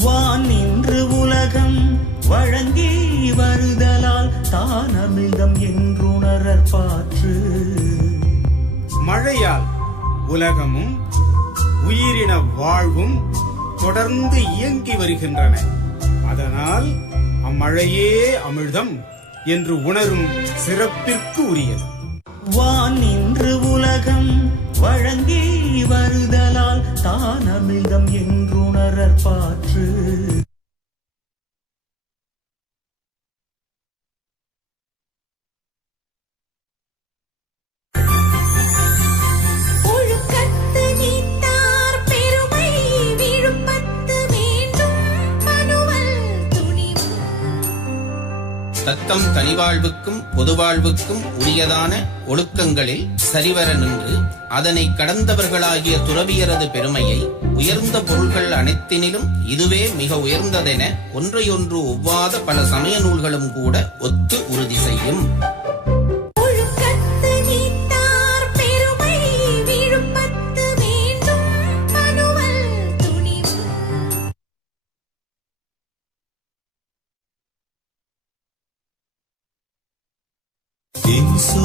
வான் நின்று உலகம் வழங்கி வருதலால் தான் அமிழ்தம் என்றுணரற் பாற்று. மழையால் உலகமும் உயிரின வாழ்வும் தொடர்ந்து இயங்கி வருகின்றன. அதனால் அம்மழையே அமிழ்தம் என்று உணரும் சிறப்பிற்கு உரியது. வான் நின்று உலகம் வழங்கி வருதலால் தான் அமிழ்தம் என்றுணரற் பாற்று. தத்தம் தனிவாழ்வுக்கும் பொதுவாழ்வுக்கும் உரியதான ஒழுக்கங்களில் சரிவர நின்று அதனை கடந்தவர்களாகிய துறவியரது பெருமையை உயர்ந்த பொருள்கள் அனைத்தினிலும் இதுவே மிக உயர்ந்ததென ஒன்றையொன்று ஒவ்வாத பல சமய நூல்களும் கூட ஒத்து உறுதி செய்யும்.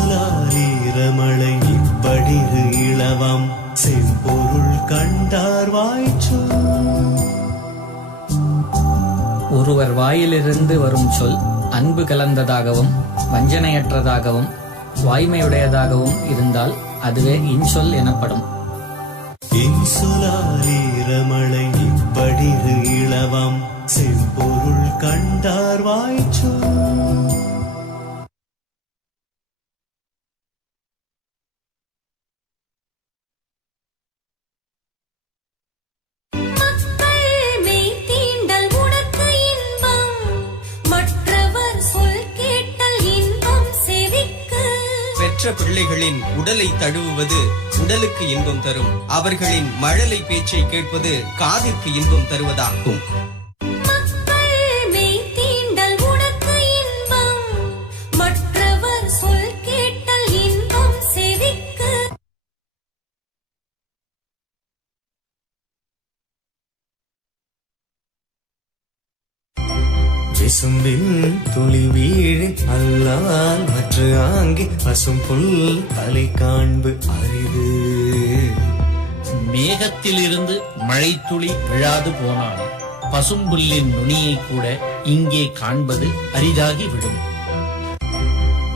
இன்சுலாரீரமழை இப்படிரு இளவம் செம்பொருள் கண்டார் வாய்ச்சொல். ஒருவர் வாயிலிருந்து வரும் சொல் அன்பு கலந்ததாகவும் வஞ்சனையற்றதாகவும் வாய்மையுடையதாகவும் இருந்தால் அதுவே இன்சொல் எனப்படும். இன்சுலாரீரமழை இப்படிரு இளவம் செம்பொருள் கண்டார் வாய்ச்சொல். பிள்ளைகளின் உடலை தழுவுவது உடலுக்கு இன்பம் தரும். அவர்களின் மழலை பேச்சை கேட்பது காதிற்கு இன்பம் தருவதாகும். விசும்பின் துளி வீழ் அல்லால் மற்ற ஆங்கி பசும் புல் தலை காண்பு அரிது. மேகத்திலிருந்து மழை துளி விழாது போனாலும் பசும்புல்லின் நுனியை கூட இங்கே காண்பது அரிதாகி விடும்.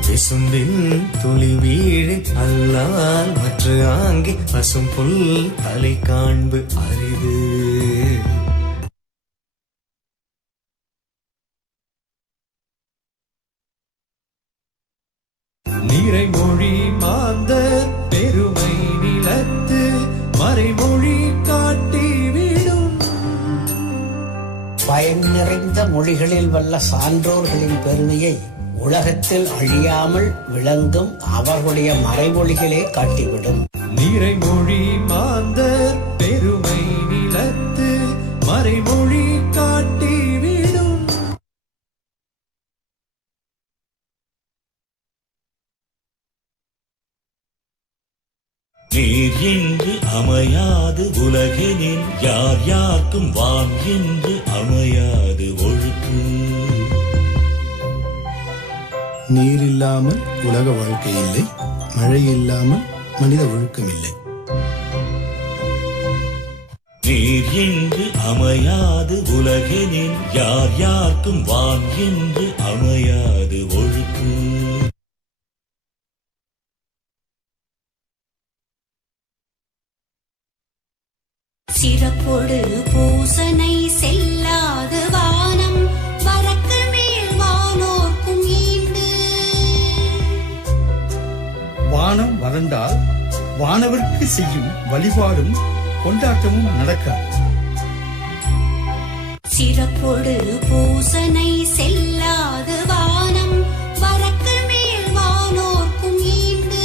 விசும்பின் துளி வீழ் அல்லால் மற்ற ஆங்கி பசும் புல் தலை காண்பு அரிது. நிறைமொழி மாந்தர் பெருமை நிலத்து மறைமொழி காட்டிவிடும். பயன் நிறைந்த மொழிகளில் வல்ல சான்றோர்களின் பெருமையை உலகத்தில் அழியாமல் விளங்கும் அவர்களுடைய மறைமொழிகளே காட்டிவிடும். நிறைமொழி மாந்தர் பெருமை நிலத்து மறைமொழி காட்டிவிடும். நீர் என்று அமையாது உலகெனின் யார் யார்க்கும் வான் என்று அமையாது ஒழுக்கு. நீர் இல்லாமல் உலக வாழ்க்கை இல்லை, மழை இல்லாமல் மனித ஒழுக்கம் இல்லை. நீர் என்று அமையாது உலகெனின் யார் யார்க்கும் வான் என்று அமையாது ஒழுக்கு. சிறப்பொடு பூசனை செல்லாத வானம் வரக்கு மேல் வானோர்க்கும் ஈண்டு. வானம் வறண்டால் வானவர்க்கு செய்யும் வழிபாடும் கொண்டாட்டமும் நடக்காது. சிறப்பொடு பூசனை செல்லாத வானம் வரக்கு மேல் வானோர்க்கும் ஈண்டு.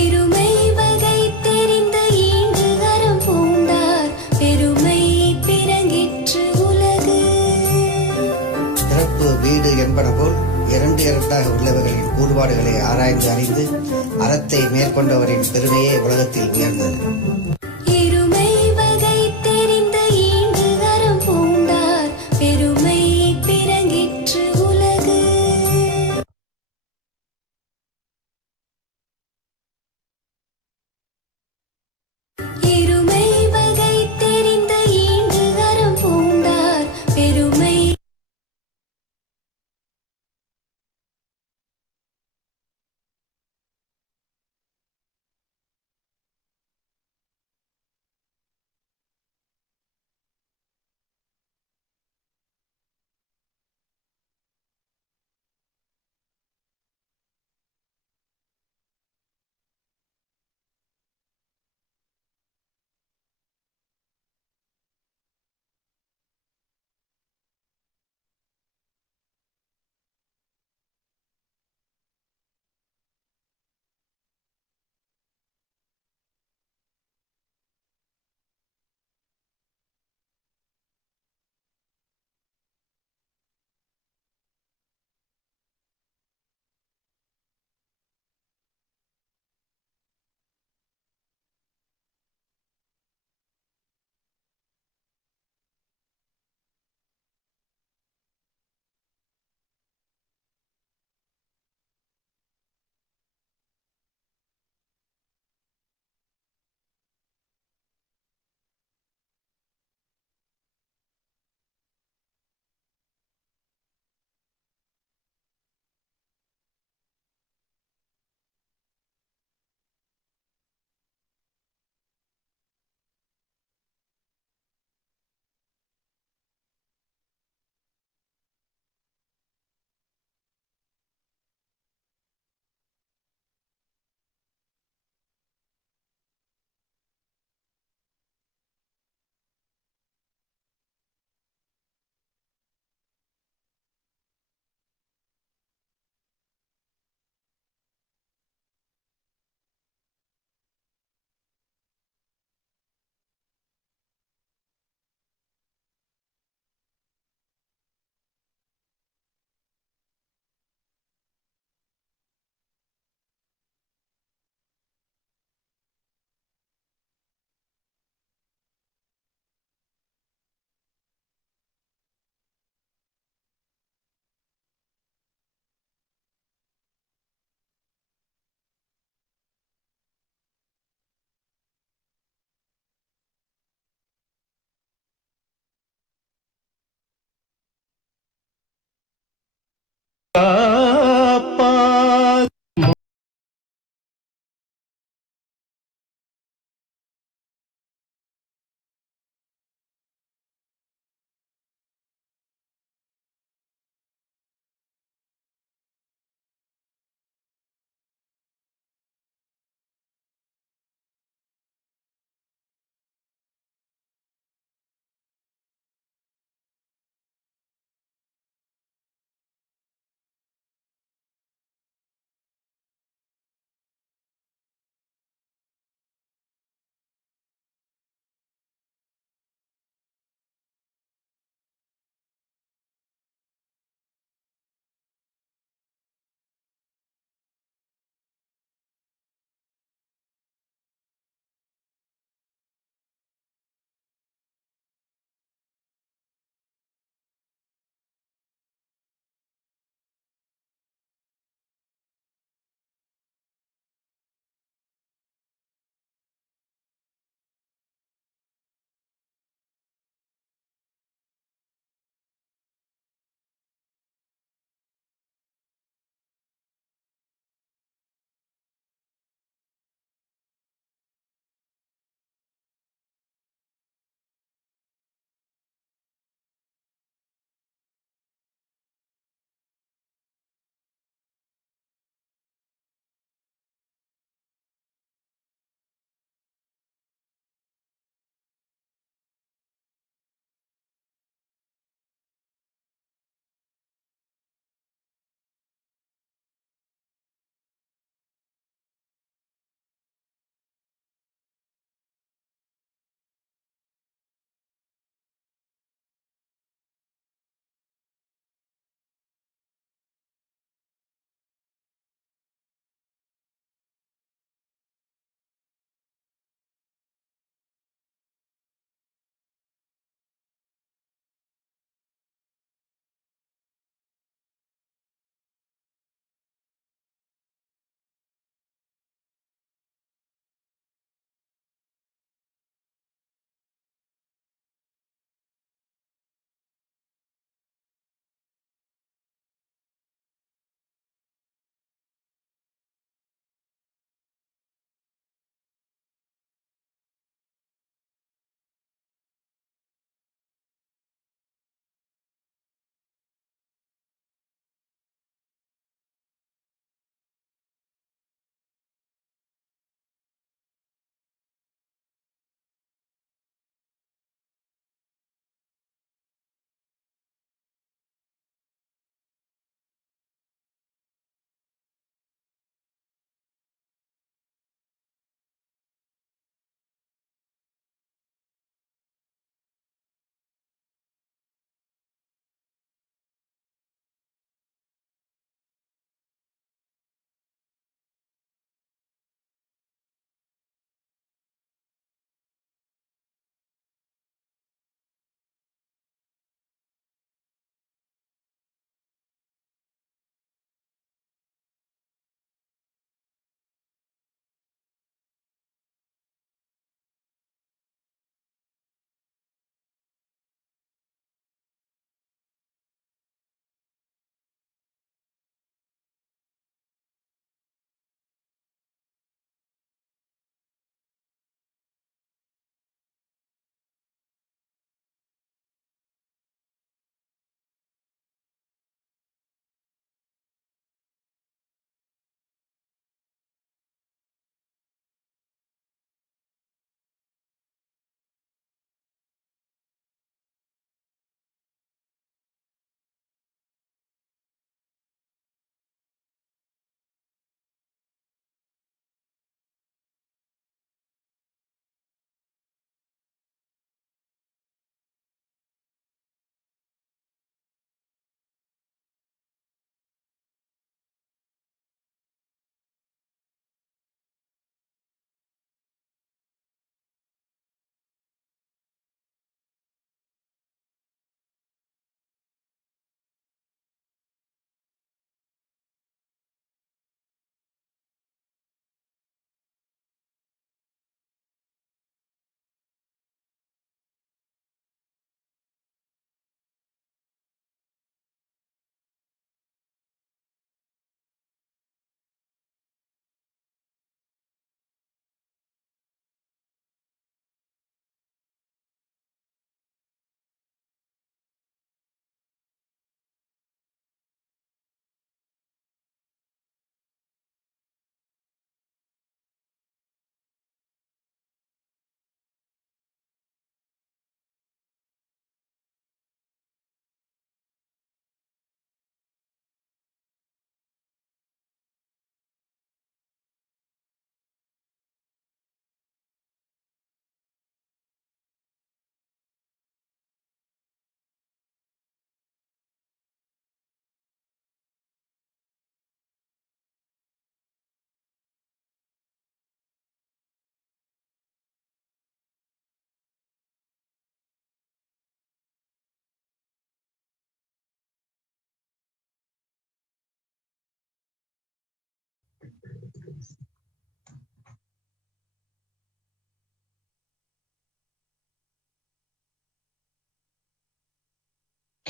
இருமை வகை தெரிந்த ஈண்டு கரம் பூண்டார் பெருமை பிறங்கிற்று உலகு. பிறப்பு வீடு என்பன போல் இரண்டு இரண்டாக உள்ளவர்களின் கூடுவார் கோட்பாடுகளை ஆராய்ந்து அறிந்து அறத்தை மேற்கொண்டவரின் பெருமையே உலகத்தில் உயர்ந்தது.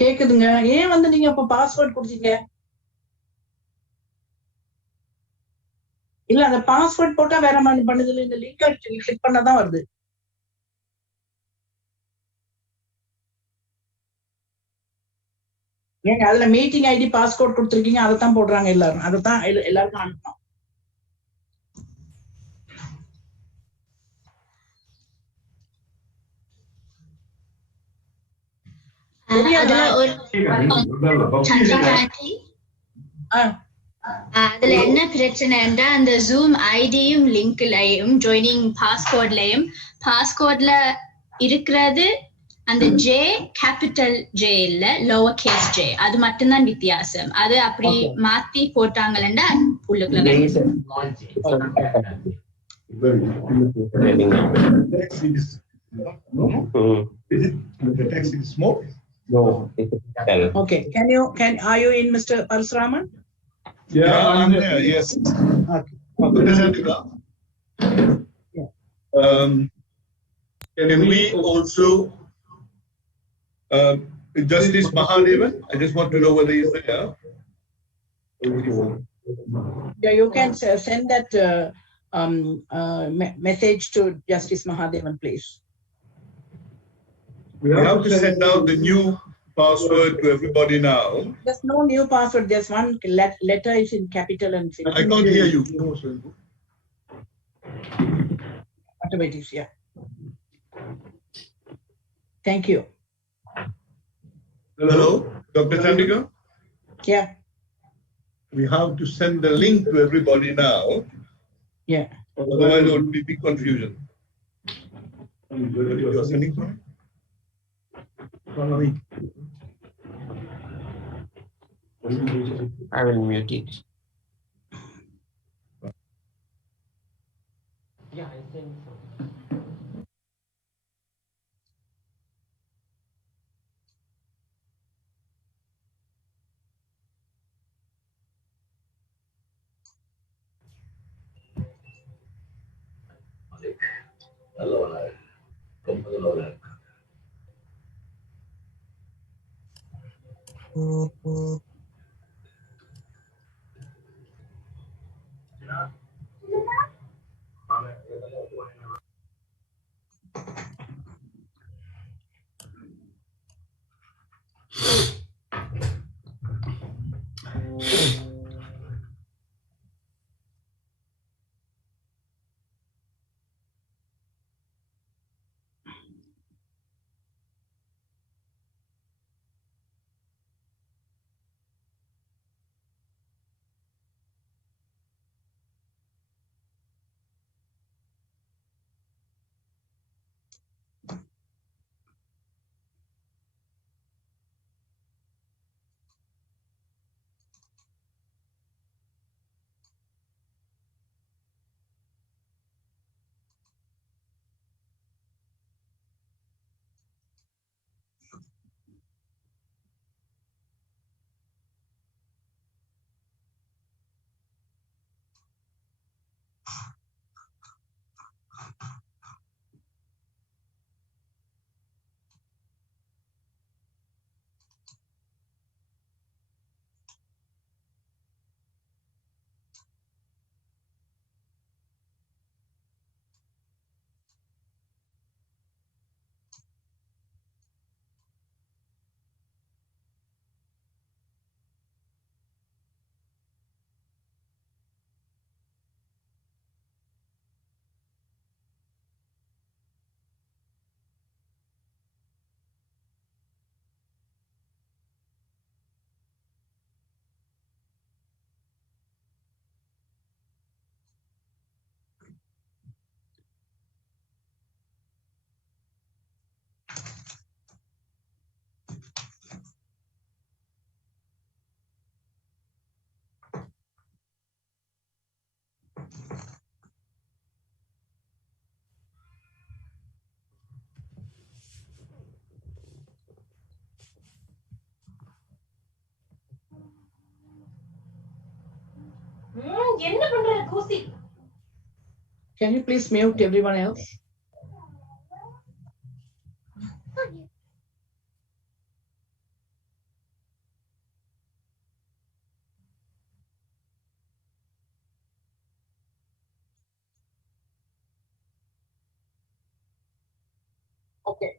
கேக்குதுங்க. ஏன் வந்து நீங்க இப்ப பாஸ்வேர்ட் கொடுத்தீங்க? இல்ல அந்த பாஸ்வேர்ட் போட்டா வேற மாதிரி பண்ணுது. இந்த லிங்க் கிளிக் பண்ணாதான் வருது. ஏங்க அதுல மீட்டிங் ஐடி பாஸ்வேர்ட் கொடுத்துருக்கீங்க, அதைத்தான் போடுறாங்க எல்லாரும். அதைத்தான் எல்லாருக்கும் அனுப்பணும். அதுல ஒரு அதுல என்ன பிரச்சனைன்னா அந்த ஜூம் ஐடியும் லிங்க்லயும் ஜாயினிங் பாஸ்கோட்ல இருக்கிறது அந்த ஜே கேபிட்டல் ஜே இல்ல லோவர் கேஸ் ஜே, அது மட்டும்தான் வித்தியாசம். அது அப்படி மாத்தி போட்டாங்கன்னா உள்ளுக்குள்ள The text is small? No. Okay. Are you in, Mr. Parasuraman? Yeah, I'm there. Yes. Okay. Yeah. Can we also Justice Mahadevan? I just want to know whether he's there. Yeah, you can send that message to Justice Mahadevan, please. We have to send out the new password to everybody now. There's no new password. There's one letter is in capital and I can't hear you. Mathematics, yeah. Thank you. Hello, Dr. Chandika? Yeah. We have to send the link to everybody now. Yeah. Otherwise there will be big confusion. You are sending for it? I will mute it. Yeah, I think so. Can you please mute everyone else? Okay.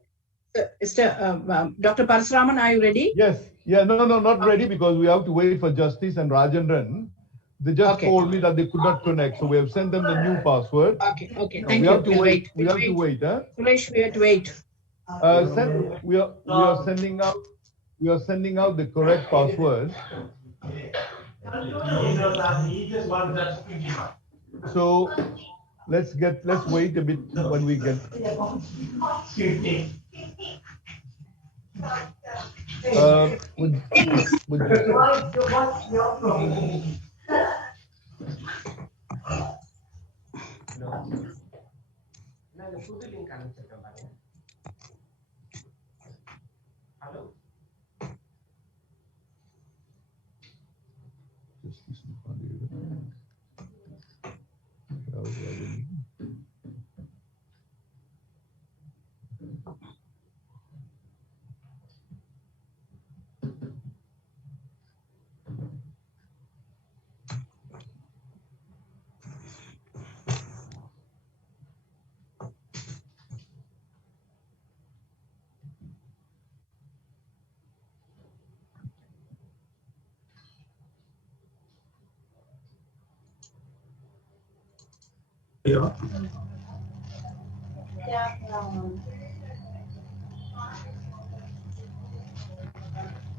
Dr. Parasuraman, are you ready? Yes. Yeah. No, not ready because we have to wait for Justice and Rajendran. They just told me that they could not connect, so we have sent them the new password. Okay. Thank we you. Have to wait. We have to wait. Suresh, we have to wait. We are sending out. We are sending out the correct password. So let's wait a bit when we get.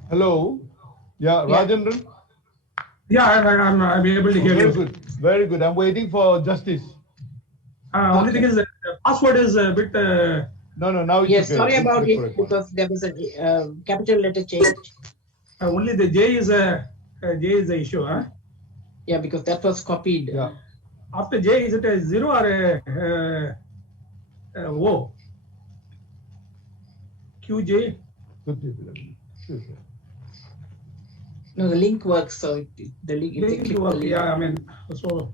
Hello. Yeah, Rajendran. Yeah, I'm able to hear you. Very good. Very good. I'm waiting for Justice. Only thing is the password is a bit. No, now it's Yes, okay. sorry It's about the it correct one. because there was a capital letter change. Only the J is the issue, huh? Yeah, because that was copied. Yeah. After J, is it a 0 or a O? QJ? No, the link works, so the link. If they click the link. Yeah, I mean, so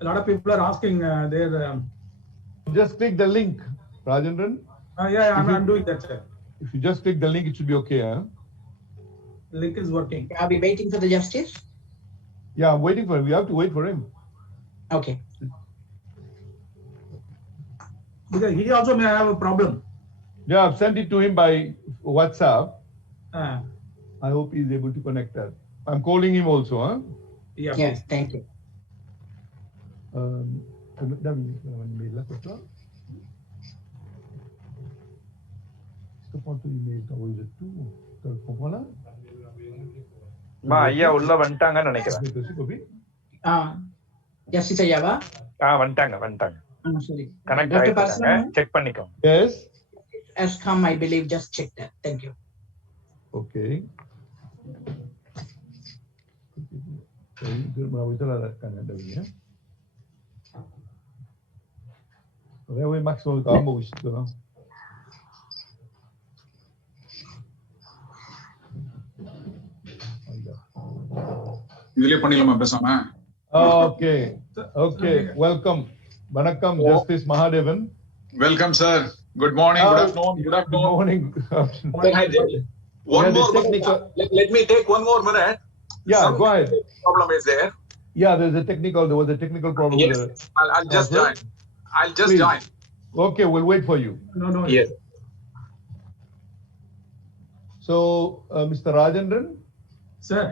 a lot of people are asking their. Just click the link, Rajendran. Yeah, I'm doing that, sir. If you just click the link, it should be okay. Huh? The link is working. Are we waiting for the Justice? Yeah, I'm waiting for him. We have to wait for him. Okay. Because he also may have a problem. Yeah, I've sent it to him by WhatsApp. I hope he's able to connect that. I'm calling him also. Huh? Yeah. Yes, thank you. ஐயா உள்ள வந்துட்டாங்கன்னு நினைக்கிறேன். Justice ஐயாவா? வந்துட்டாங்க. Sorry. Connect Dr. ஆயிட்டாங்க. Parasuraman check பண்ணிக்கோங்க. Yes. Has come, I believe. Just check that. Thank you. Okay. maximum kamu isto no. இதுலயே பண்ணிடலாமா பேசாம? Okay. Welcome. Vanakkam, Justice Mahadevan. Welcome, sir. Good morning. Good afternoon. Good morning. One more technical. Let me take one more minute. Yeah, go ahead. Problem is there. Yeah, there was a technical problem. Yes. I'll just join. Please. Join. Okay, we'll wait for you. No. Yes. So, Mr. Rajendran. Sir.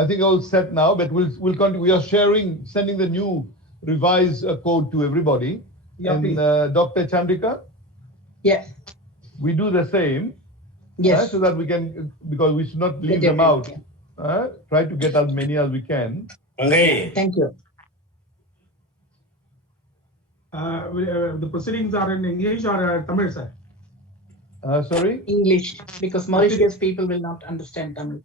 I think all set now, but we'll continue. We are sending the new revised code to everybody. Yeah, and Dr. Chandrika. Yes. We do the same. Yes. So that we can, because we should not leave them out. Try to get as many as we can. Okay. Thank you. The proceedings are in English or Tamil, sir? Sorry? English, because Mauritius people will not understand Tamil.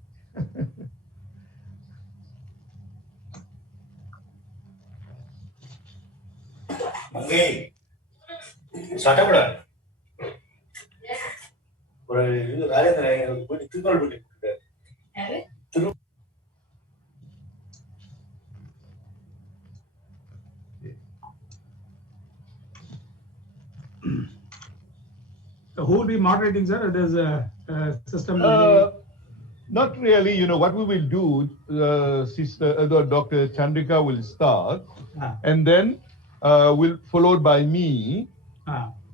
who will be moderating, sir? There's a system. Not really. You know, what we will do, Dr. Chandrika will start, and then will followed by me.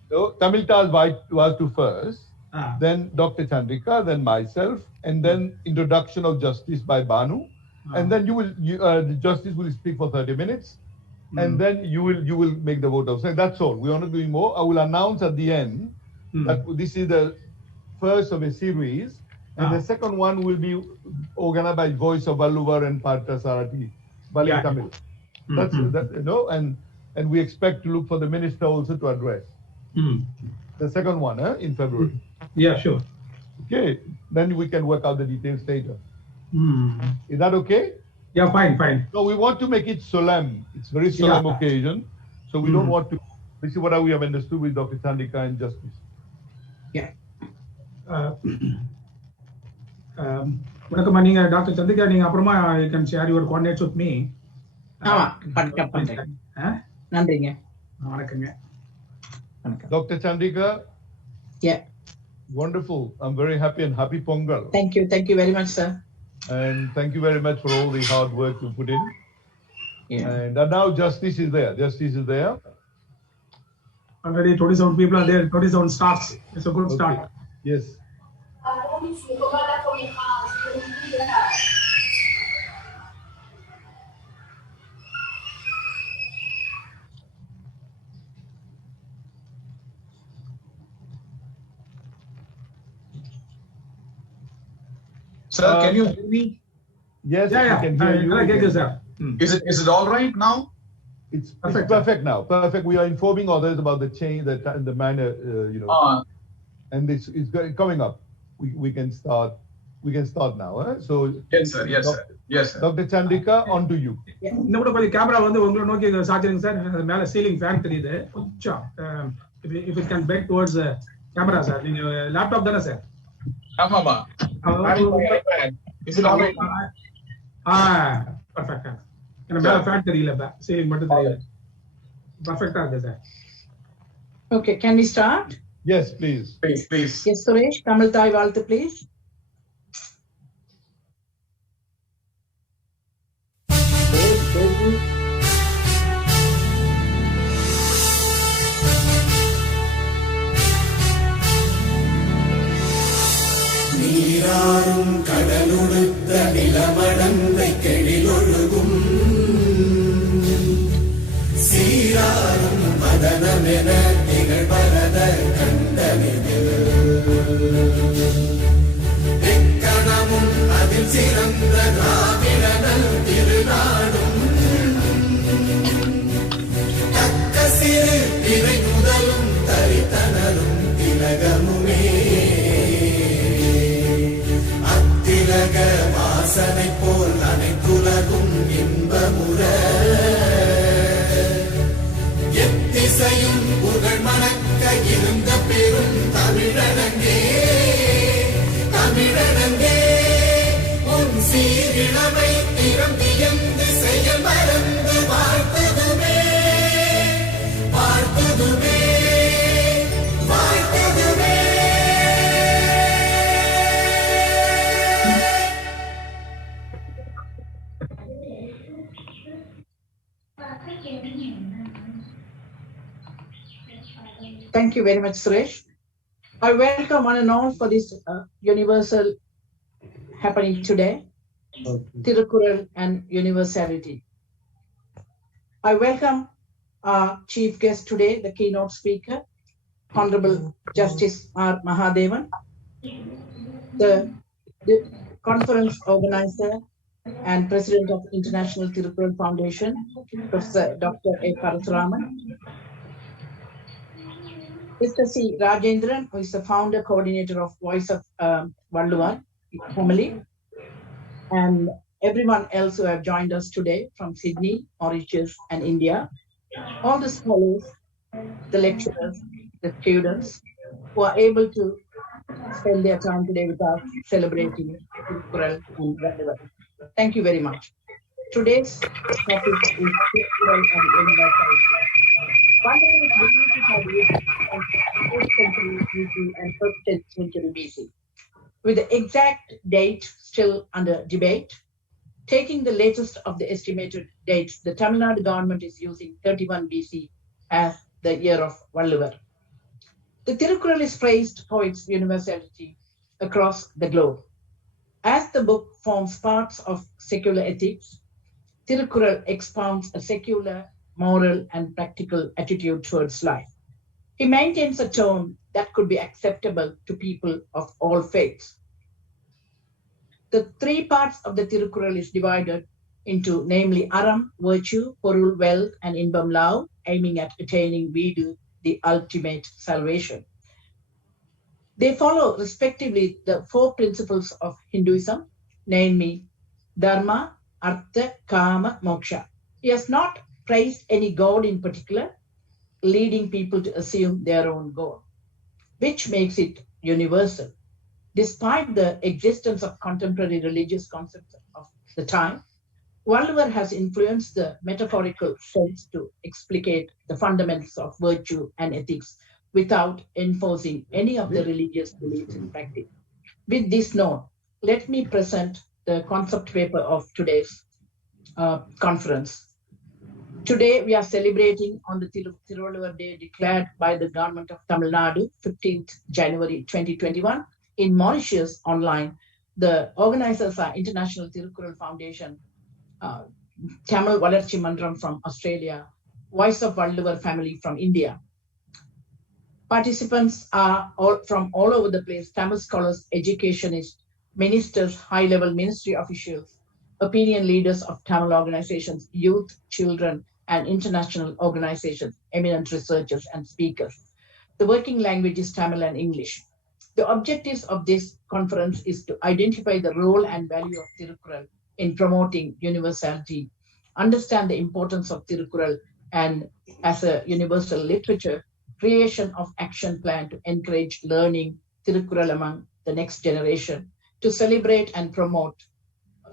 So Tamil Tas was to first, then Dr. Chandrika, then myself, and then introduction of justice by Banu, and then the justice will speak for 30 minutes, and then you will make the vote of. So that's all. We are not doing more. I will announce at the end that this is the first of a series, and the second one will be organized by Voice of Valluvar and Partha Sarati, Bali Tamil. That's that, you know, and we expect to look for the minister also to address. The second one in February. Yeah, sure. Okay, then we can work out the details later. Is that okay? Yeah, fine. No, we want to make it solemn. It's very solemn occasion. So we don't want to. This is what we have understood with Dr. Chandrika and Justice. Yeah. வணக்கம் நீங்க doctor Chandrika, நீங்க அப்புறமா you can share your coordinates with me. நன்றிங்க. வணக்கங்க. Dr. Chandrika. Yeah. Wonderful. I'm very happy and happy Pongal. Thank you very much, sir. And thank you very much for all the hard work you put in. Yeah. And now Justice is there. Already 27 people are there, 27 starts. It's a good start. Yes. Sir, can you hear me? Yes, I can hear you. I get you, sir. Is it all right now? It's perfect now. Perfect. We are informing others about the change, the manner, you know, and it's coming up. We can start. We can start now. So yes, sir. Yes, sir. Dr. Chandrika, on to you. இன்னும் கூட கொஞ்சம் camera வந்து உங்களை நோக்கி சாச்சிருங்க sir. மேல ceiling fan தெரியுது கொஞ்சம். If it can bend towards the camera, sir. நீங்க லேப்டாப் தானே சார்? ஆமாமா. Is it all right? Perfect. என்ன மேல ஃபேன் தெரியல, சீலிங் மட்டும் தெரியுது. Perfect இருக்கு sir. Okay, can we start? Yes, please. Yes, Suresh. Tamil Thai வாழ்த்து, please. நீராறும் கடலுடுத்த நிலமடந்தை கெழிலொழுகும் சீராறும் மதனமென திகழ்வரத கண்டனில் எக்கணமும் அதில் சிறந்த திராவிடனல் திருநாடும் தக்க சிறு திரை முதலும் தரித்தனரும் திலகமுமே திலக வாசனை போல் அனைத்துலகும் இன்பமுற எத்திசையும் புகழ் மணக்க இருந்த பெரும் தமிழனங்கே உன் சீரிழமை திறம் தியந்து செயல் மறந்து வாழ்த்ததுமே Thank you very much, Suresh. I welcome one and all for this universal happening today, THIRUKKURAL and universality. I welcome our chief guest today, the keynote speaker, Honorable Justice R. Mahadevan, the conference organizer and president of International THIRUKKURAL Foundation, Professor Dr. A. Parasuraman, Mr. C. Rajendran, who is the founder coordinator of Voice of Valluvar family, and everyone else who have joined us today from Sydney, Mauritius, and India, all the scholars, the lecturers, the students who are able to spend their time today with us celebrating THIRUKKURAL and Valluvar. Thank you very much. Today's topic is THIRUKKURAL and universality. Valluvar is believed to have lived from 4th century BC and 1st century BC, with the exact date still under debate. Taking the latest of the estimated dates, the Tamil Nadu government is using 31 BC as the year of Valluvar. The Thirukkural is praised for its universality across the globe. As the book forms parts of secular ethics, Thirukkural expounds a secular, moral, and practical attitude towards life. He maintains a tone that could be acceptable to people of all faiths. The 3 parts of the Thirukkural is divided into, namely, Aram, virtue, Porul, wealth, and Inbam, love, aiming at attaining Vidu, the ultimate salvation. They follow, respectively, the 4 principles of Hinduism, namely Dharma, Artha, Kama, Moksha. He has not praised any god in particular, leading people to assume their own goal, which makes it universal. Despite the existence of contemporary religious concepts of the time, Valluvar has influenced the metaphorical sense to explicate the fundamentals of virtue and ethics without enforcing any of the religious beliefs in practice. With this note, let me present the concept paper of today's conference. Today, we are celebrating on the Thiruvallur Day declared by the government of Tamil Nadu, 15th January 2021, in Mauritius online. The organizers are International THIRUKKURAL Foundation, Tamil Valarchi Mandram from Australia, Voice of Valluvar family from India. Participants are from all over the place: Tamil scholars, educationists, ministers, high-level ministry officials, opinion leaders of Tamil organizations, youth, children, and international organizations, eminent researchers and speakers. The working language is Tamil and English. The objectives of this conference is to identify the role and value of Thirukkural in promoting universality, understand the importance of Thirukkural and as a universal literature, creation of action plan to encourage learning Thirukkural among the next generation, to celebrate and promote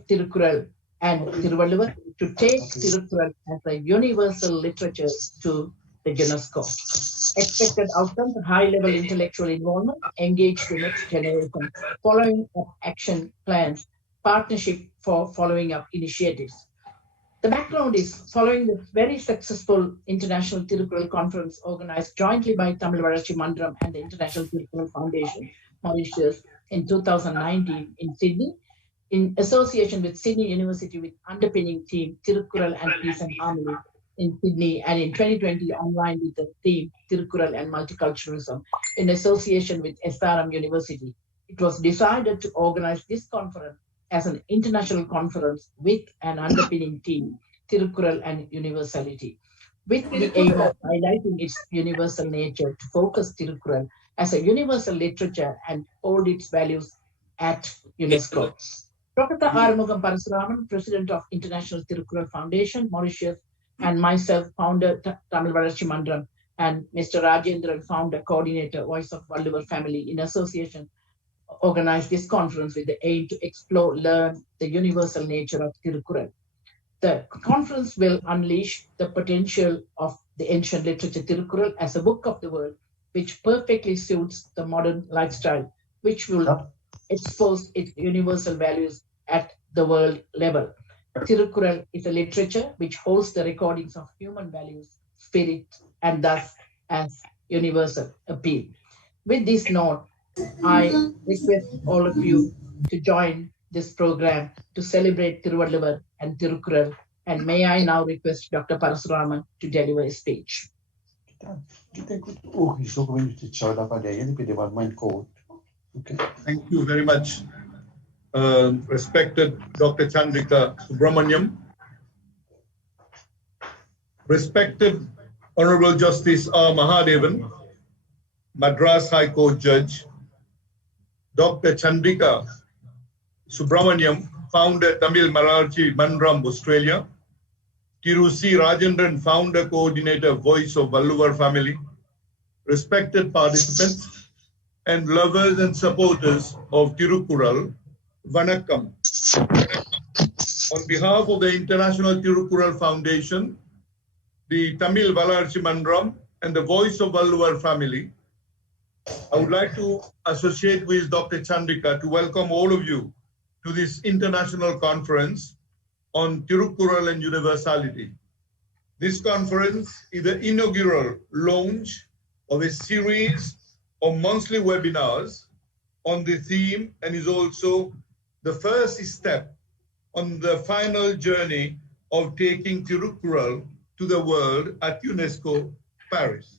Thirukkural and Thiruvallur, to take Thirukkural as a universal literature to the UNESCO. Expected outcomes: high-level intellectual involvement, engage the next generation, following up action plans, partnership for following up initiatives. The background is following the very successful International Thirukkural Conference organized jointly by Tamil Valarchi Mandram and the International Thirukkural Foundation, Mauritius, in 2019 in Sydney, in association with Sydney University with underpinning theme Thirukkural and Peace and Harmony in Sydney, and in 2020 online with the theme Thirukkural and Multiculturalism in association with SRM University. It was decided to organize this conference as an international conference with an underpinning theme Thirukkural and Universality, with the aim of highlighting its universal nature, to focus Thirukkural as a universal literature and hold its values at UNESCO. Professor Arumugam Parasuraman, President of International Thirukkural Foundation, Mauritius, and myself, founder Tamil Valarchi Mandram, and Mr. Rajendran, founder, coordinator, Voice of Valluvar family, in association, organized this conference with the aim to explore, learn the universal nature of Thirukkural. The conference will unleash the potential of the ancient literature Thirukkural as a book of the world, which perfectly suits the modern lifestyle, which will expose its universal values at the world level. Thirukkural is a literature which holds the recordings of human values, spirit, and thus as universal appeal. With this note, I request all of you to join this program to celebrate Thiruvallur and Thirukkural, and may I now request Dr. Parasuraman to deliver a speech. Okay. Thank you very much, respected Dr. Chandrika Subramaniam, respected Honorable Justice R. Mahadevan, Madras High Court Judge, Dr. Chandrika Subramaniam, founder Tamil Valarchi Mandram, Australia, Thiru C. Rajendran, founder coordinator Voice of Valluvar family, respected participants and lovers and supporters of Thirukkural, Vanakkam. On behalf of the International Thirukkural Foundation, the Tamil Valarchi Mandram, and the voice of Valluvar family, I would like to associate with Dr. Chandrika to welcome all of you to this international conference on THIRUKKURAL and universality. This conference is the inaugural launch of a series of monthly webinars on the theme and is also the first step on the final journey of taking THIRUKKURAL to the world at UNESCO Paris.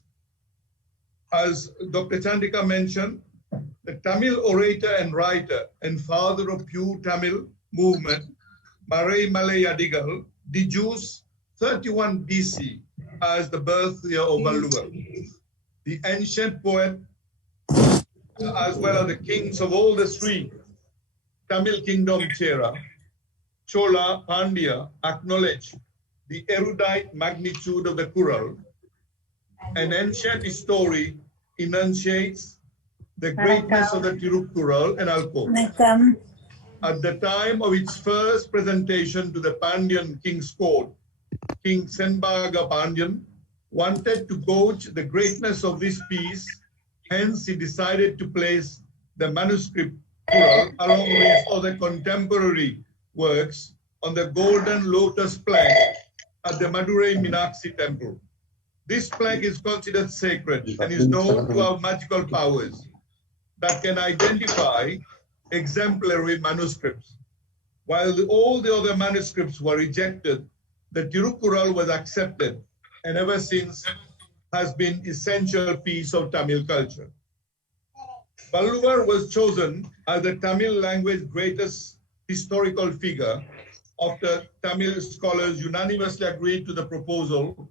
As Dr. Chandrika mentioned, the Tamil orator and writer and father of pure Tamil movement, Marai Malay Adigal, deduced 31 BC as the birth year of Valluvar. The ancient poet, as well as the kings of all the three Tamil kingdom Chera, Chola, Pandya, acknowledge the erudite magnitude of the Kural. An ancient story enunciates the greatness of the THIRUKKURAL, and I'll quote. At the time of its first presentation to the Pandyan king's court, King Senbaga Pandyan wanted to gauge the greatness of this piece. Hence, he decided to place the manuscript Kural along with other contemporary works on the golden lotus plank at the Madurai Meenakshi temple. This plank is considered sacred and is known to have magical powers that can identify exemplary manuscripts. While all the other manuscripts were rejected, the THIRUKKURAL was accepted and ever since has been an essential piece of Tamil culture. Valluvar was chosen as the Tamil language's greatest historical figure after Tamil scholars unanimously agreed to the proposal,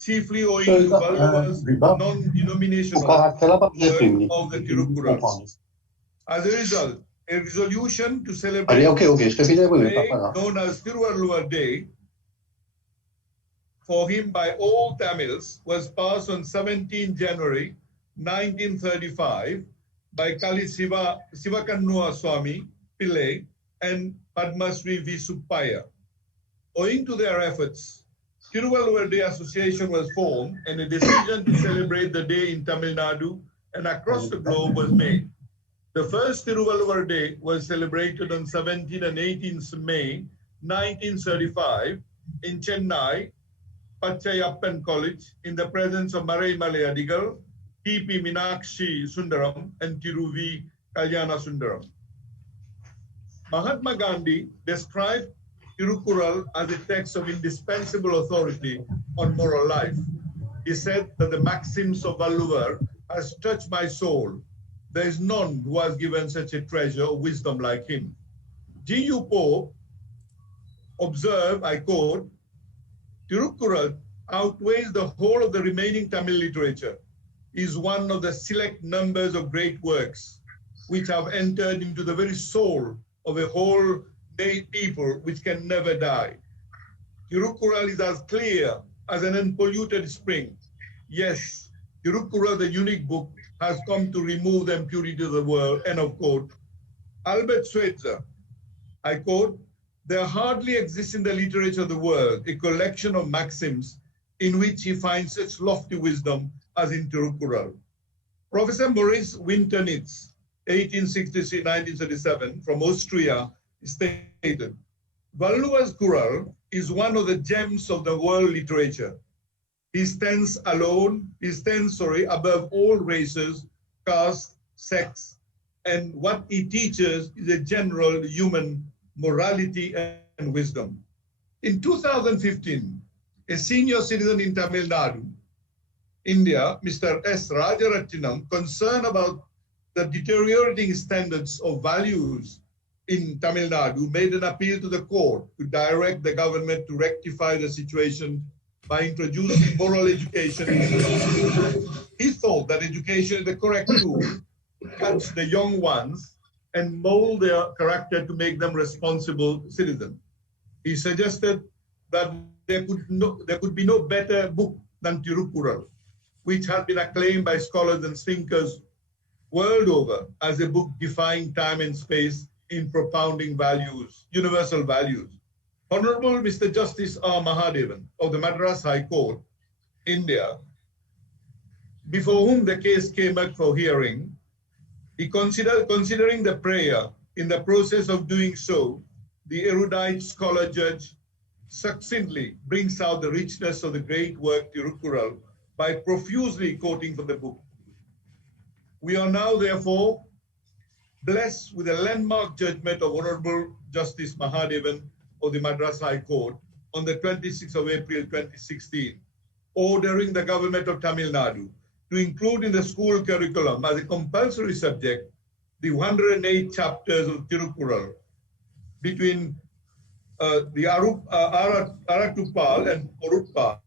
chiefly owing to Valluvar's non-denominational work of the THIRUKKURAL. As a result, a resolution to celebrate a day known as Thiruvalluvar Day for him by all Tamils was passed on 17 January 1935 by Kali Sivakannua Swami Pillai and Padmasri V. Suppaya. Owing to their efforts, Thiruvalluvar Day Association was formed and a decision to celebrate the day in Tamil Nadu and across the globe was made. The first Thiruvalluvar Day was celebrated on 17 and 18 May 1935 in Chennai, Pachayappan College, in the presence of Marai Malay Adigal, T.P. Meenakshi Sundaram, and Thiru V. Kalyana Sundaram. Mahatma Gandhi described THIRUKKURAL as a text of indispensable authority on moral life. He said that the maxims of Valluvar has touched my soul. There is none who has given such a treasure of wisdom like him. G.U. Pope observed, I quote, THIRUKKURAL outweighs the whole of the remaining Tamil literature, is one of the select numbers of great works which have entered into the very soul of a whole people which can never die. THIRUKKURAL is as clear as an unpolluted spring. Yes, THIRUKKURAL, the unique book, has come to remove the impurity of the world. End of quote. Albert Schweitzer, I quote, there hardly exists in the literature of the world a collection of maxims in which he finds such lofty wisdom as in THIRUKKURAL. Professor Maurice Winternitz, 1863-1937, from Austria, stated, Valluvar's Kural is one of the gems of the world literature. He stands above all races, caste, sex, and what he teaches is a general human morality and wisdom. In 2015, a senior citizen in Tamil Nadu, India, Mr. S. Rajaratnam, concerned about the deteriorating standards of values in Tamil Nadu, made an appeal to the court to direct the government to rectify the situation by introducing moral education. He thought that education is the correct tool to catch the young ones and mold their character to make them responsible citizens. He suggested that there could be no better book than THIRUKKURAL, which has been acclaimed by scholars and thinkers world over as a book defying time and space in propounding values, universal values. Honorable Mr. Justice R. Mahadevan of the Madras High Court, India, before whom the case came up for hearing, he considering the prayer in the process of doing so, the erudite scholar judge succinctly brings out the richness of the great work THIRUKKURAL by profusely quoting from the book. We are now, therefore, blessed with a landmark judgment of Honorable Justice Mahadevan of the Madras High Court on the 26th of April 2016, ordering the government of Tamil Nadu to include in the school curriculum as a compulsory subject the 108 chapters of THIRUKKURAL between the Arattupal and Poruppal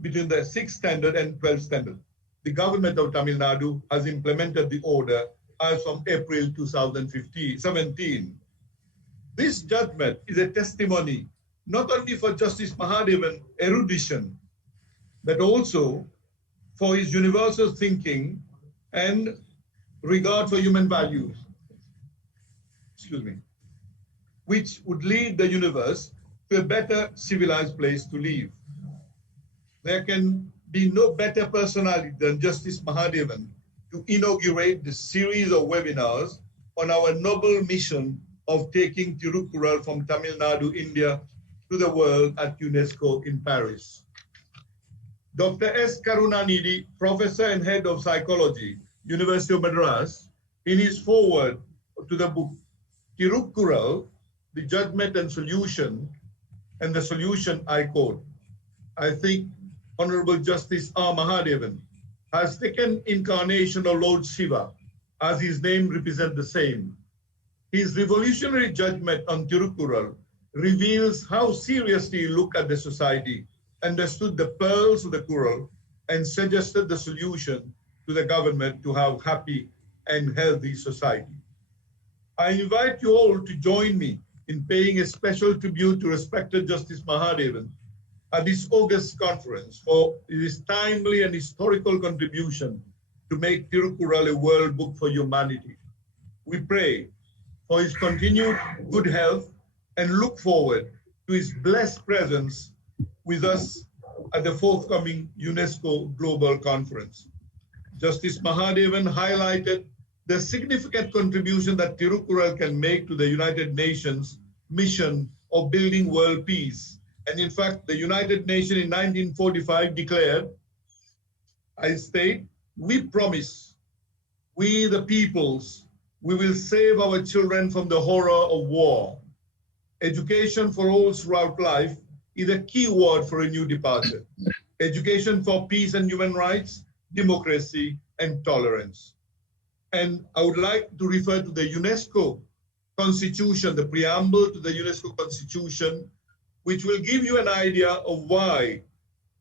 between the 6th standard and 12th standard. The government of Tamil Nadu has implemented the order as from April 2017. This judgment is a testimony not only for Justice Mahadevan's erudition, but also for his universal thinking and regard for human values, which would lead the universe to a better civilized place to live. There can be no better personality than Justice Mahadevan to inaugurate the series of webinars on our noble mission of taking THIRUKKURAL from Tamil Nadu, India, to the world at UNESCO in Paris. Dr. S. Karunanidhi, Professor and Head of Psychology, University of Madras, in his foreword to the book THIRUKKURAL, the Judgment and Solution, and the solution I quote, I think Honorable Justice R. Mahadevan has taken incarnation of Lord Shiva, as his name represents the same. His revolutionary judgment on THIRUKKURAL reveals how seriously he looked at the society, understood the pearls of the Kural, and suggested the solution to the government to have happy and healthy society. I invite you all to join me in paying a special tribute to respected Justice Mahadevan at this August conference for his timely and historical contribution to make THIRUKKURAL a world book for humanity. We pray for his continued good health and look forward to his blessed presence with us at the forthcoming UNESCO Global Conference. Justice Mahadevan highlighted the significant contribution that THIRUKKURAL can make to the United Nations mission of building world peace. And in fact, the United Nations in 1945 declared, I state, we promise, we the peoples, we will save our children from the horror of war. Education for all throughout life is a key word for a new departure. Education for peace and human rights, democracy, and tolerance. And I would like to refer to the UNESCO Constitution, the preamble to the UNESCO Constitution, which will give you an idea of why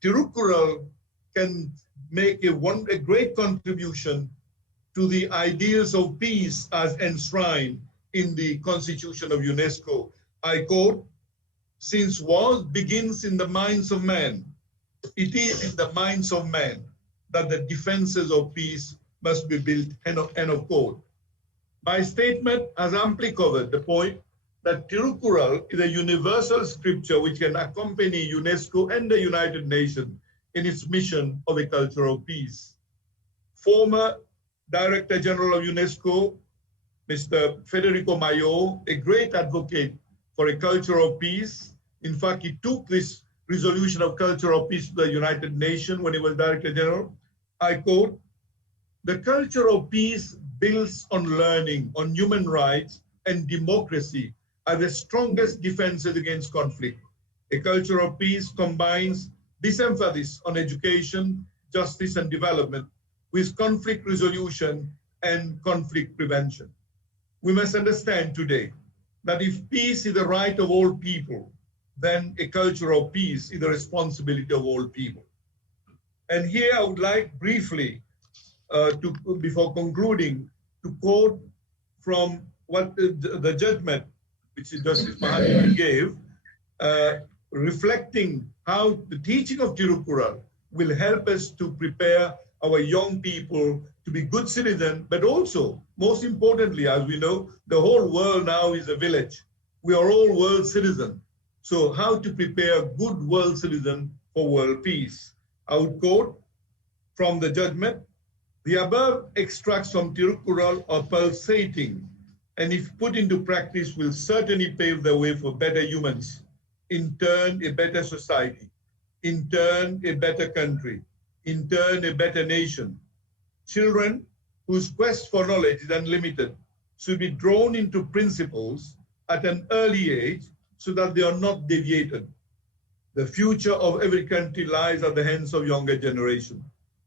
THIRUKKURAL can make a great contribution to the ideals of peace as enshrined in the Constitution of UNESCO. I quote, since war begins in the minds of man, it is in the minds of man that the defenses of peace must be built, end of quote. My statement has amply covered the point that THIRUKKURAL is a universal scripture which can accompany UNESCO and the United Nations in its mission of a culture of peace. Former Director General of UNESCO, Mr. Federico Mayo, a great advocate for a culture of peace. In fact, he took this resolution of culture of peace to the United Nations when he was Director General. I quote, the culture of peace builds on learning, on human rights and democracy are the strongest defenses against conflict. A culture of peace combines this emphasis on education, justice, and development with conflict resolution and conflict prevention. We must understand today that if peace is the right of all people, then a culture of peace is the responsibility of all people. And here I would like briefly, before concluding, to quote from what the judgment which Justice Mahadevan gave, reflecting how the teaching of THIRUKKURAL will help us to prepare our young people to be good citizens, but also, most importantly, as we know, the whole world now is a village. We are all world citizens. So how to prepare good world citizens for world peace? I would quote from the judgment, The above extracts from THIRUKKURAL are pulsating, and if put into practice will certainly pave the way for better humans, in turn a better society, in turn a better country, in turn a better nation. Children whose quest for knowledge is unlimited should be drawn into principles at an early age so that they are not deviated. The future of every country lies at the hands of younger generation.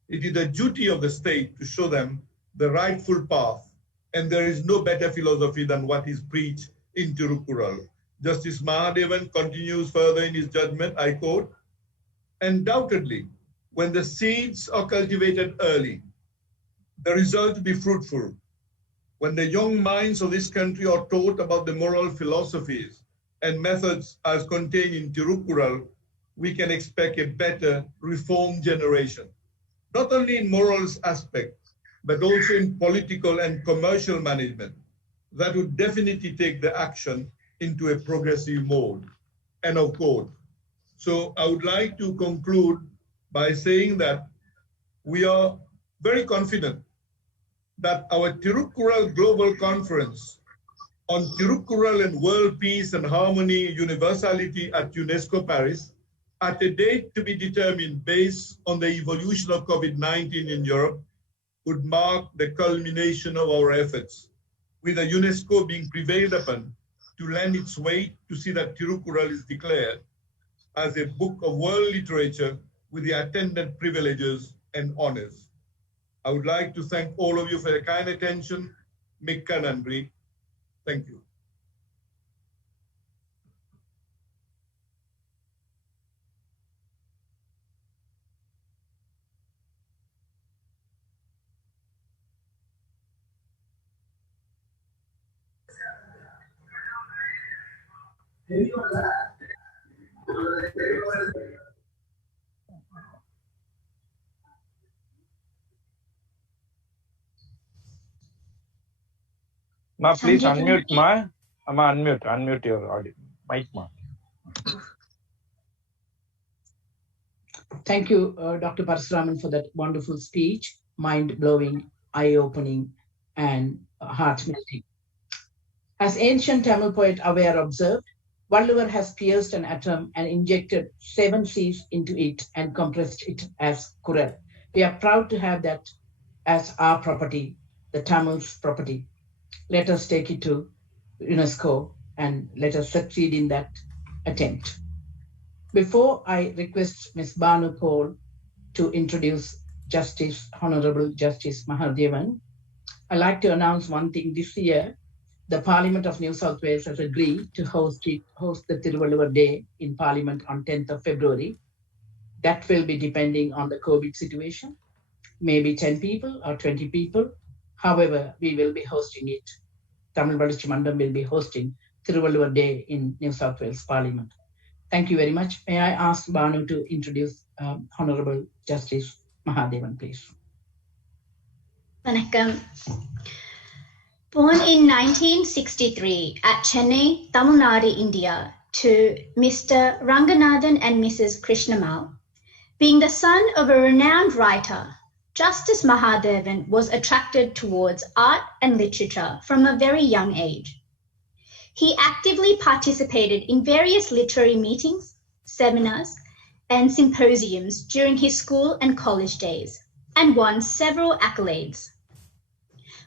It is the duty of the state to show them the rightful path, and there is no better philosophy than what is preached in THIRUKKURAL. Justice Mahadevan continues further in his judgment, I quote, "Undoubtedly, when the seeds are cultivated early, the result will be fruitful. When the young minds of this country are taught about the moral philosophies and methods as contained in THIRUKKURAL, we can expect a better reformed generation, not only in morals aspect, but also in political and commercial management that would definitely take the action into a progressive mode." End of quote. So I would like to conclude by saying that we are very confident that our THIRUKKURAL Global Conference on THIRUKKURAL and World Peace and Harmony Universality at UNESCO Paris, at a date to be determined based on the evolution of COVID-19 in Europe, would mark the culmination of our efforts, with the UNESCO being prevailed upon to lend its weight to see that THIRUKKURAL is declared as a book of world literature with the attendant privileges and honors. I would like to thank all of you for your kind attention. Mikka Nandri. Thank you. Ma, please unmute, ma. Ma, unmute your audio. Mic, ma. Thank you, Dr. Parasuraman, for that wonderful speech, mind-blowing, eye-opening, and heart-melting. As ancient Tamil poet Aware observed, Valluvar has pierced an atom and injected 7 C's into it and compressed it as Kural. We are proud to have that as our property, the Tamil's property. Let us take it to UNESCO and let us succeed in that attempt. Before I request Ms. Banu Paul to introduce Honorable Justice Mahadevan, I'd like to announce one thing. This year, the Parliament of New South Wales has agreed to host the Thiruvallur Day in Parliament on 10th of February. That will be depending on the COVID situation, maybe 10 people or 20 people. However, we will be hosting it. Tamil Vazhchi Mandam will be hosting Thiruvallur Day in New South Wales Parliament. Thank you very much. May I ask Banu to introduce Honorable Justice Mahadevan, please. Vanakkam. Born in 1963 at Chennai, Tamil Nadu, India, to Mr. Ranganathan and Mrs. Krishnamal, being the son of a renowned writer, Justice Mahadevan was attracted towards art and literature from a very young age. He actively participated in various literary meetings, seminars, and symposiums during his school and college days, and won several accolades.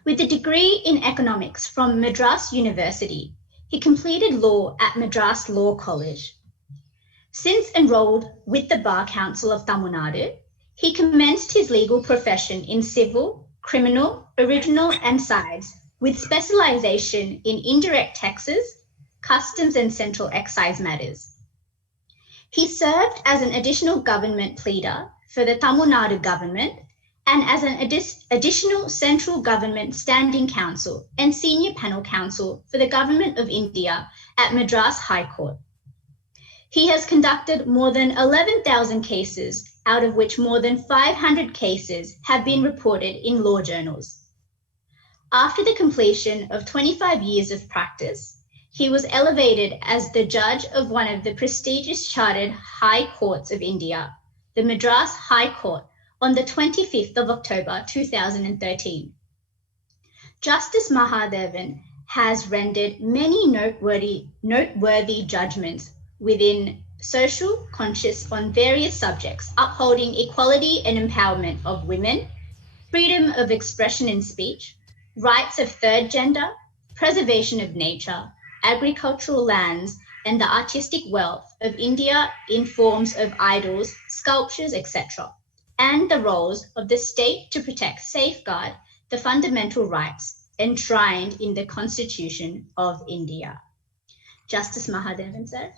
With a degree in economics from Madras University, he completed law at Madras Law College. Since enrolled with the Bar Council of Tamil Nadu, he commenced his legal profession in civil, criminal, original, and sides, with specialization in indirect taxes, customs, and central excise matters. He served as an additional government pleader for the Tamil Nadu government and as an additional central government standing counsel and senior panel counsel for the Government of India at Madras High Court. He has conducted more than 11,000 cases, out of which more than 500 cases have been reported in law journals. After the completion of 25 years of practice, he was elevated as the judge of one of the prestigious chartered high courts of India, the Madras High Court, on the 25th of October 2013. Justice Mahadevan has rendered many noteworthy judgments within social conscious on various subjects, upholding equality and empowerment of women, freedom of expression and speech, rights of third gender, preservation of nature, agricultural lands, and the artistic wealth of India in forms of idols, sculptures, etc., and the roles of the state to protect, safeguard the fundamental rights enshrined in the Constitution of India. Justice Mahadevan sir.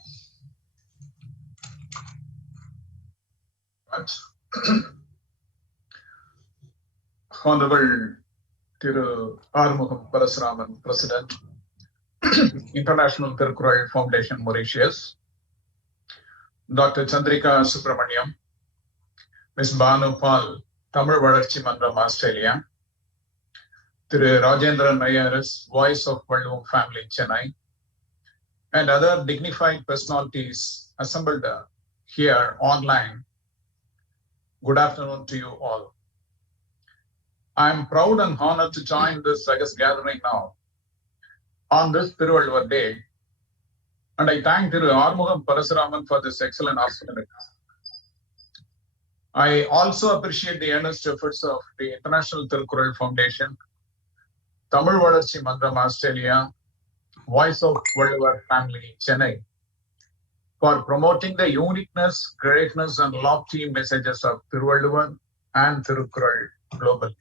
Honorable THIRUKKURAL Parasuraman, President, International THIRUKKURAL Foundation, Mauritius, Dr. Chandrika Subramaniam, Ms. Banu Pal, Tamil Valarchi Mandram, Australia, Thiru Rajendran Nayaris, Voice of Valluvam Family, Chennai, and other dignified personalities assembled here online. Good afternoon to you all. I am proud and honored to join this august gathering now on this Thiruvallur Day, and I thank Thiru Armugam Parasuraman for this excellent opportunity. I also appreciate the earnest efforts of the International THIRUKKURAL Foundation, Tamil Valarchi Mandram, Australia, Voice of Valluvam Family, Chennai, for promoting the uniqueness, greatness, and lofty messages of Thiruvallur and THIRUKKURAL globally.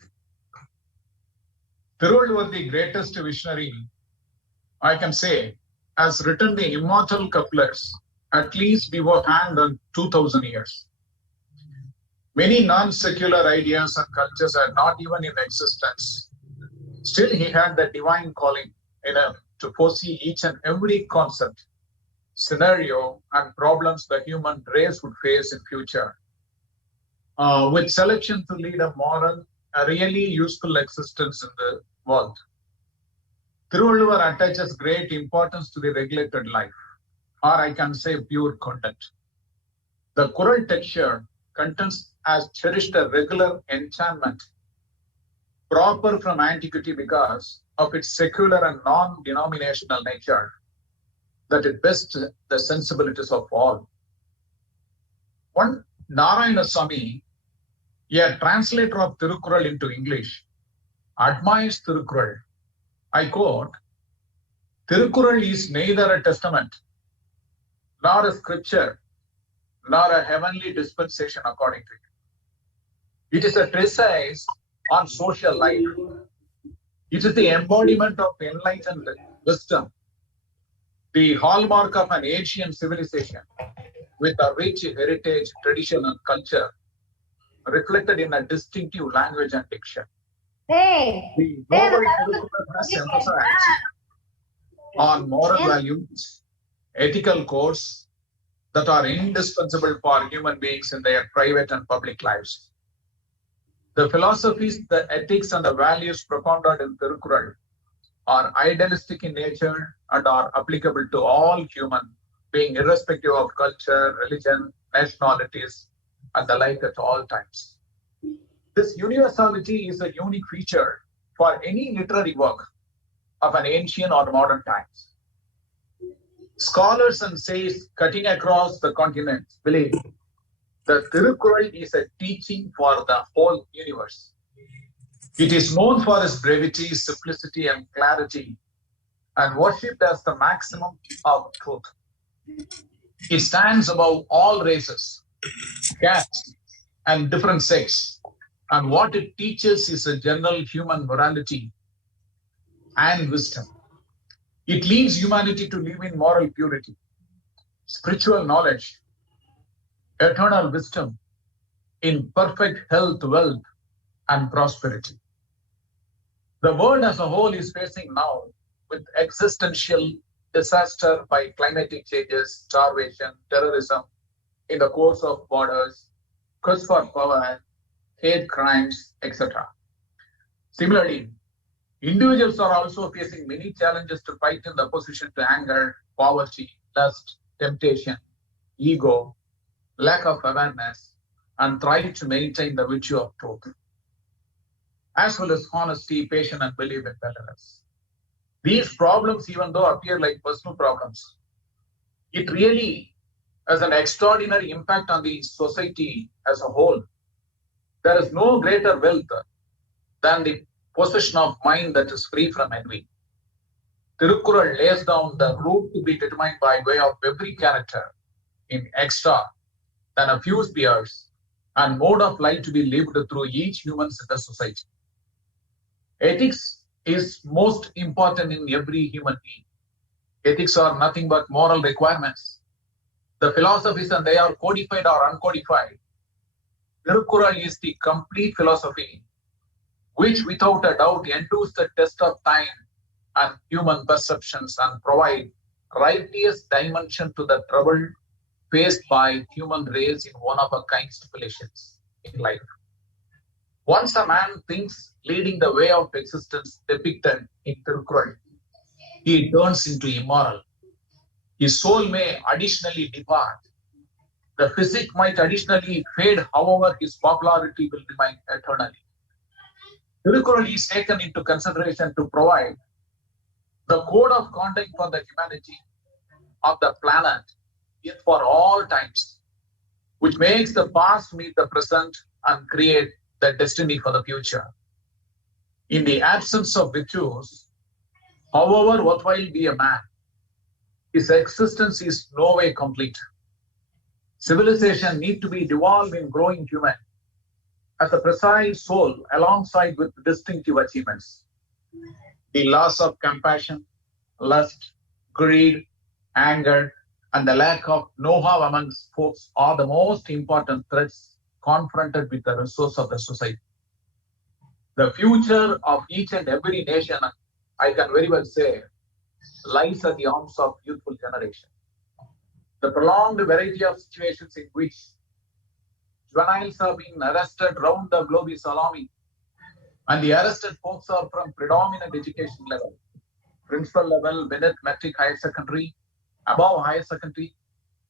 Thiruvallur, the greatest visionary, I can say, has written the immortal couplets at least beforehand on 2000 years. Many non-secular ideas and cultures are not even in existence. Still, he had the divine calling in him to foresee each and every concept, scenario, and problems the human race would face in future, with selection to lead a moral, a really useful existence in the world. Thiruvallur attaches great importance to the regulated life, or I can say pure content. The Kural texture contains has cherished a regular enchantment, proper from antiquity because of its secular and non-denominational nature, that it bests the sensibilities of all. One Narayana Swami, a translator of Thirukkural into English, admires Thirukkural. I quote, "Thirukkural is neither a testament, nor a scripture, nor a heavenly dispensation according to it. It is a treatise on social life. It is the embodiment of enlightened wisdom, the hallmark of an ancient civilization with a rich heritage, tradition, and culture, reflected in a distinctive language and diction. The noble Thirukkural has emphasized on moral values, ethical codes that are indispensable for human beings in their private and public lives. The philosophies, the ethics, and the values propounded in Thirukkural are idealistic in nature and are applicable to all human beings, irrespective of culture, religion, nationalities, and the like at all times. This universality is a unique feature for any literary work of an ancient or modern times. Scholars and sages cutting across the continents believe that Thirukkural is a teaching for the whole universe. It is known for its brevity, simplicity, and clarity, and worshipped as the maximum of truth. It stands above all races, castes, and different sects, and what it teaches is a general human morality and wisdom. It leads humanity to live in moral purity, spiritual knowledge, eternal wisdom, in perfect health, wealth, and prosperity. The world as a whole is facing now with existential disaster by climatic changes, starvation, terrorism in the course of borders, quest for power, hate crimes, etc. Similarly, individuals are also facing many challenges to fight in the opposition to anger, poverty, lust, temptation, ego, lack of awareness, and thrive to maintain the virtue of truth, as well as honesty, patience, and belief in wellness. These problems, even though appear like personal problems, it really has an extraordinary impact on the society as a whole. There is no greater wealth than the possession of mind that is free from envy. Thirukkural lays down the route to be determined by way of every character in extra than a few spheres and mode of life to be lived through each human in the society. Ethics is most important in every human being. Ethics are nothing but moral requirements. The philosophies, and they are codified or uncodified. Thirukkural is the complete philosophy, which without a doubt endures the test of time and human perceptions and provide righteous dimension to the trouble faced by human race in one of a kind situations in life. Once a man thinks leading the way of existence depicted in Thirukkural, he turns into immoral. His soul may additionally depart. The physique might additionally fade, however, his popularity will remain eternally. Thirukkural is taken into consideration to provide the code of conduct for the humanity of the planet is for all times, which makes the past meet the present and create the destiny for the future. In the absence of virtues, however worthwhile be a man, his existence is no way complete. Civilization need to be devolved in growing human as a precise soul alongside with distinctive achievements. The loss of compassion, lust, greed, anger, and the lack of know-how amongst folks are the most important threats confronted with the resource of the society. The future of each and every nation, I can very well say, lies at the arms of youthful generation. The prolonged variety of situations in which juveniles are being arrested round the globe is alarming. And the arrested folks are from predominant education level, principal level, Bennett Metric Higher Secondary, above higher secondary,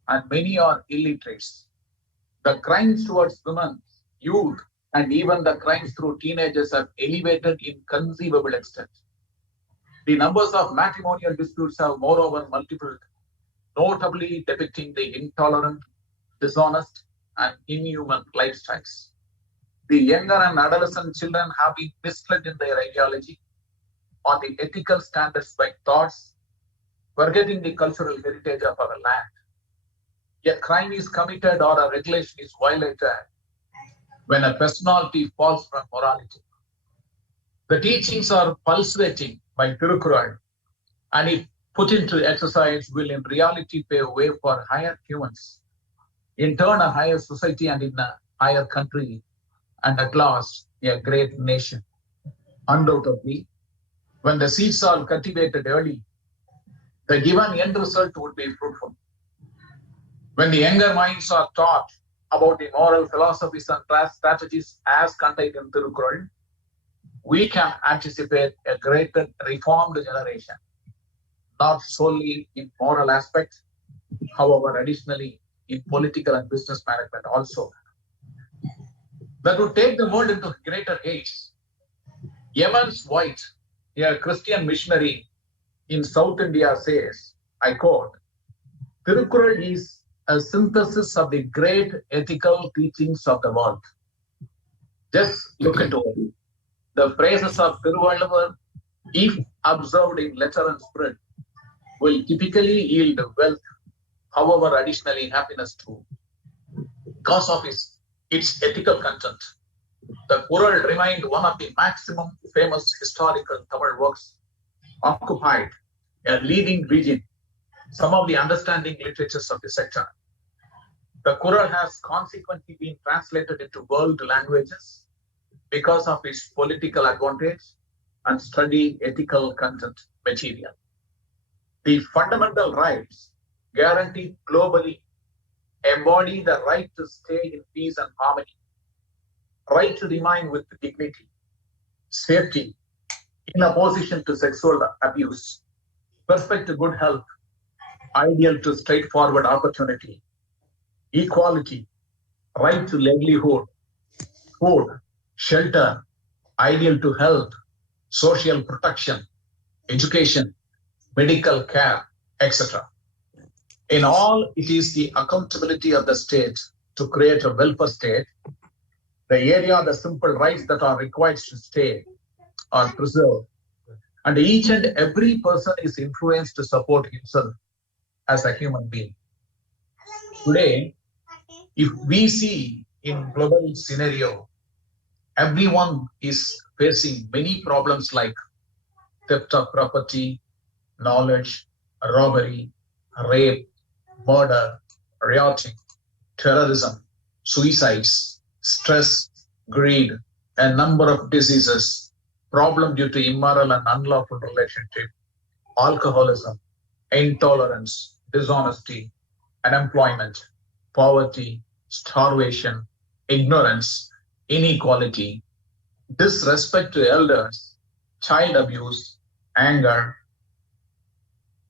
and many are illiterates. The crimes towards women, youth, and even the crimes through teenagers have elevated in conceivable extent. The numbers of matrimonial disputes have moreover multiplied, notably depicting the intolerant, dishonest, and inhuman lifestyles. The younger and adolescent children have been misled in their ideology on the ethical standards by thoughts, forgetting the cultural heritage of our land. A crime is committed or a regulation is violated when a personality falls from morality. The teachings are pulsating by Thirukkural, and if put into exercise will in reality pave way for higher humans, in turn a higher society and in a higher country, and at last a great nation. Undoubtedly, when the seeds are cultivated early, the given end result would be fruitful. When the younger minds are taught about the moral philosophies and strategies as contained in Thirukkural, we can anticipate a greater reformed generation, not solely in moral aspect, however, additionally in political and business management also, that would take the world into greater heights. Evans White, a Christian missionary in South India, says, I quote, Thirukkural is a synthesis of the great ethical teachings of the world. Just look into it. The phrases of Thiruvallur, if observed in letter and spirit, will typically yield wealth, however, additionally happiness too. Because of its ethical content, the Kural remained one of the maximum famous historical Tamil works, occupied a leading region, some of the understanding literatures of the sector. The Kural has consequently been translated into world languages because of its political advantage and study ethical content material. The fundamental rights guaranteed globally embody the right to stay in peace and harmony, right to remain with dignity, safety, in opposition to sexual abuse, perfect to good health, ideal to straightforward opportunity, equality, right to livelihood, food, shelter, ideal to health, social protection, education, medical care, etc. In all, it is the accountability of the state to create a welfare state. The area, the simple rights that are required to stay are preserved. And each and every person is influenced to support himself as a human being. Today, if we see in global scenario, everyone is facing many problems like theft of property, knowledge, robbery, rape, murder, rioting, terrorism, suicides, stress, greed, a number of diseases, problem due to immoral and unlawful relationship, alcoholism, intolerance, dishonesty, unemployment, poverty, starvation, ignorance, inequality, disrespect to elders, child abuse, anger,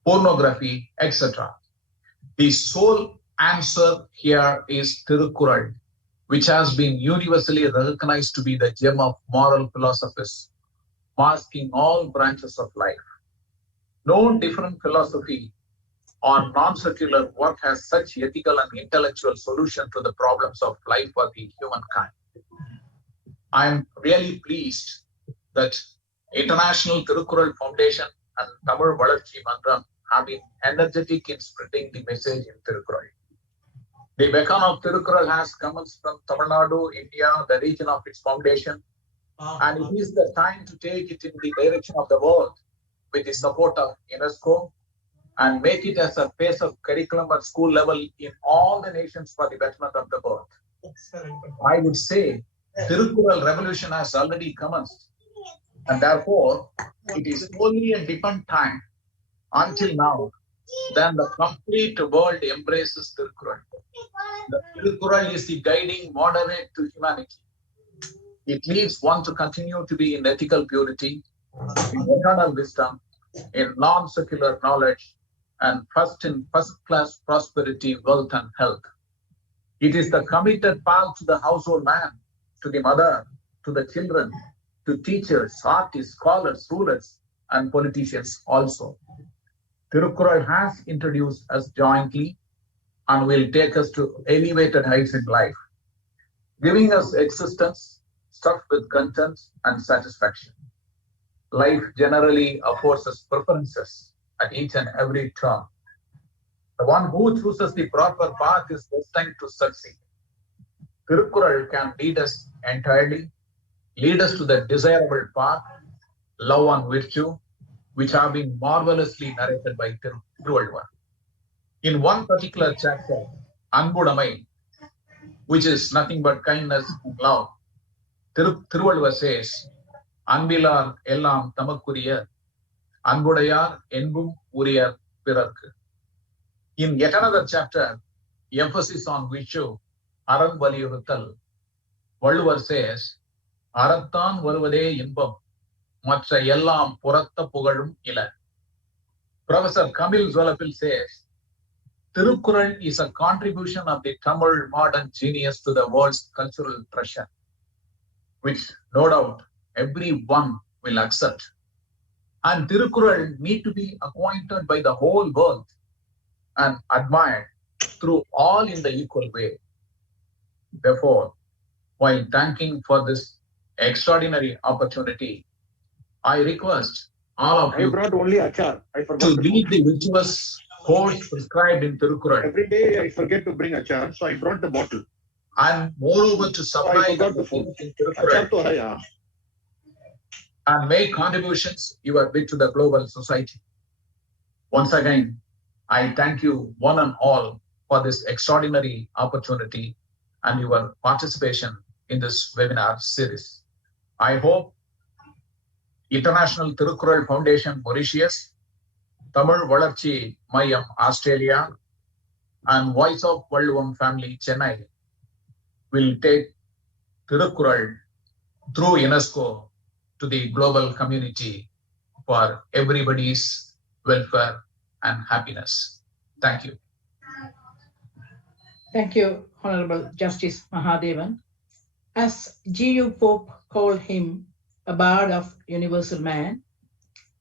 pornography, etc. The sole answer here is THIRUKKURAL, which has been universally recognized to be the gem of moral philosophies, masking all branches of life. No different philosophy or non-secular work has such ethical and intellectual solution to the problems of life for the humankind. I am really pleased that International THIRUKKURAL Foundation and Tamil Valarchi Mandram have been energetic in spreading the message in THIRUKKURAL. The beacon of THIRUKKURAL has commenced from Tamil Nadu, India, the region of its foundation, and it is the time to take it in the direction of the world with the support of UNESCO and make it as a phase of curriculum at school level in all the nations for the betterment of the world. I would say THIRUKKURAL revolution has already commenced, and therefore it is only a different time until now then the complete world embraces THIRUKKURAL. The THIRUKKURAL is the guiding moderate to humanity. It leaves one to continue to be in ethical purity, in eternal wisdom, in non-secular knowledge, and first-class prosperity, wealth, and health. It is the committed path to the household man, to the mother, to the children, to teachers, artists, scholars, rulers, and politicians also. THIRUKKURAL has introduced us jointly and will take us to elevated heights in life, giving us existence stuffed with content and satisfaction. Life generally affords us preferences at each and every turn. The one who chooses the proper path is destined to succeed. THIRUKKURAL can lead us entirely, lead us to the desirable path, love and virtue, which have been marvelously narrated by Thiruvalluvar. In one particular chapter, Anbudamai, which is nothing but kindness and love, Thiruvalluvar says, Anbilar ellam tamakkuriya, Anbudayar enbum uriyar pirarku. In yet another chapter, emphasis on virtue, Aran Valiyuruttal, Valluvar says, Arattan varuvade inbam, மற்ற எல்லாம் புறத்த புகழும் இல. Professor Kamil Zolapil says, THIRUKKURAL is a contribution of the Tamil modern genius to the world's cultural treasure, which no doubt everyone will accept. And THIRUKKURAL need to be acquainted by the whole world and admired through all in the equal way. Therefore, while thanking for this extraordinary opportunity, I request all of you brought only achar. I forgot to read the virtuous course prescribed in THIRUKKURAL. Every day I forget to bring achar, so I brought the bottle. And moreover to supply the food in THIRUKKURAL and make contributions your bit to the global society. Once again, I thank you one and all for this extraordinary opportunity and your participation in this webinar series. I hope International THIRUKKURAL Foundation Mauritius, Tamil Valarchi Mayam Australia, and Voice of Valluvam Family Chennai will take THIRUKKURAL through UNESCO to the global community for everybody's welfare and happiness. Thank you. Thank you, Honorable Justice Mahadevan. As G.U. Pope called him a bard of universal man,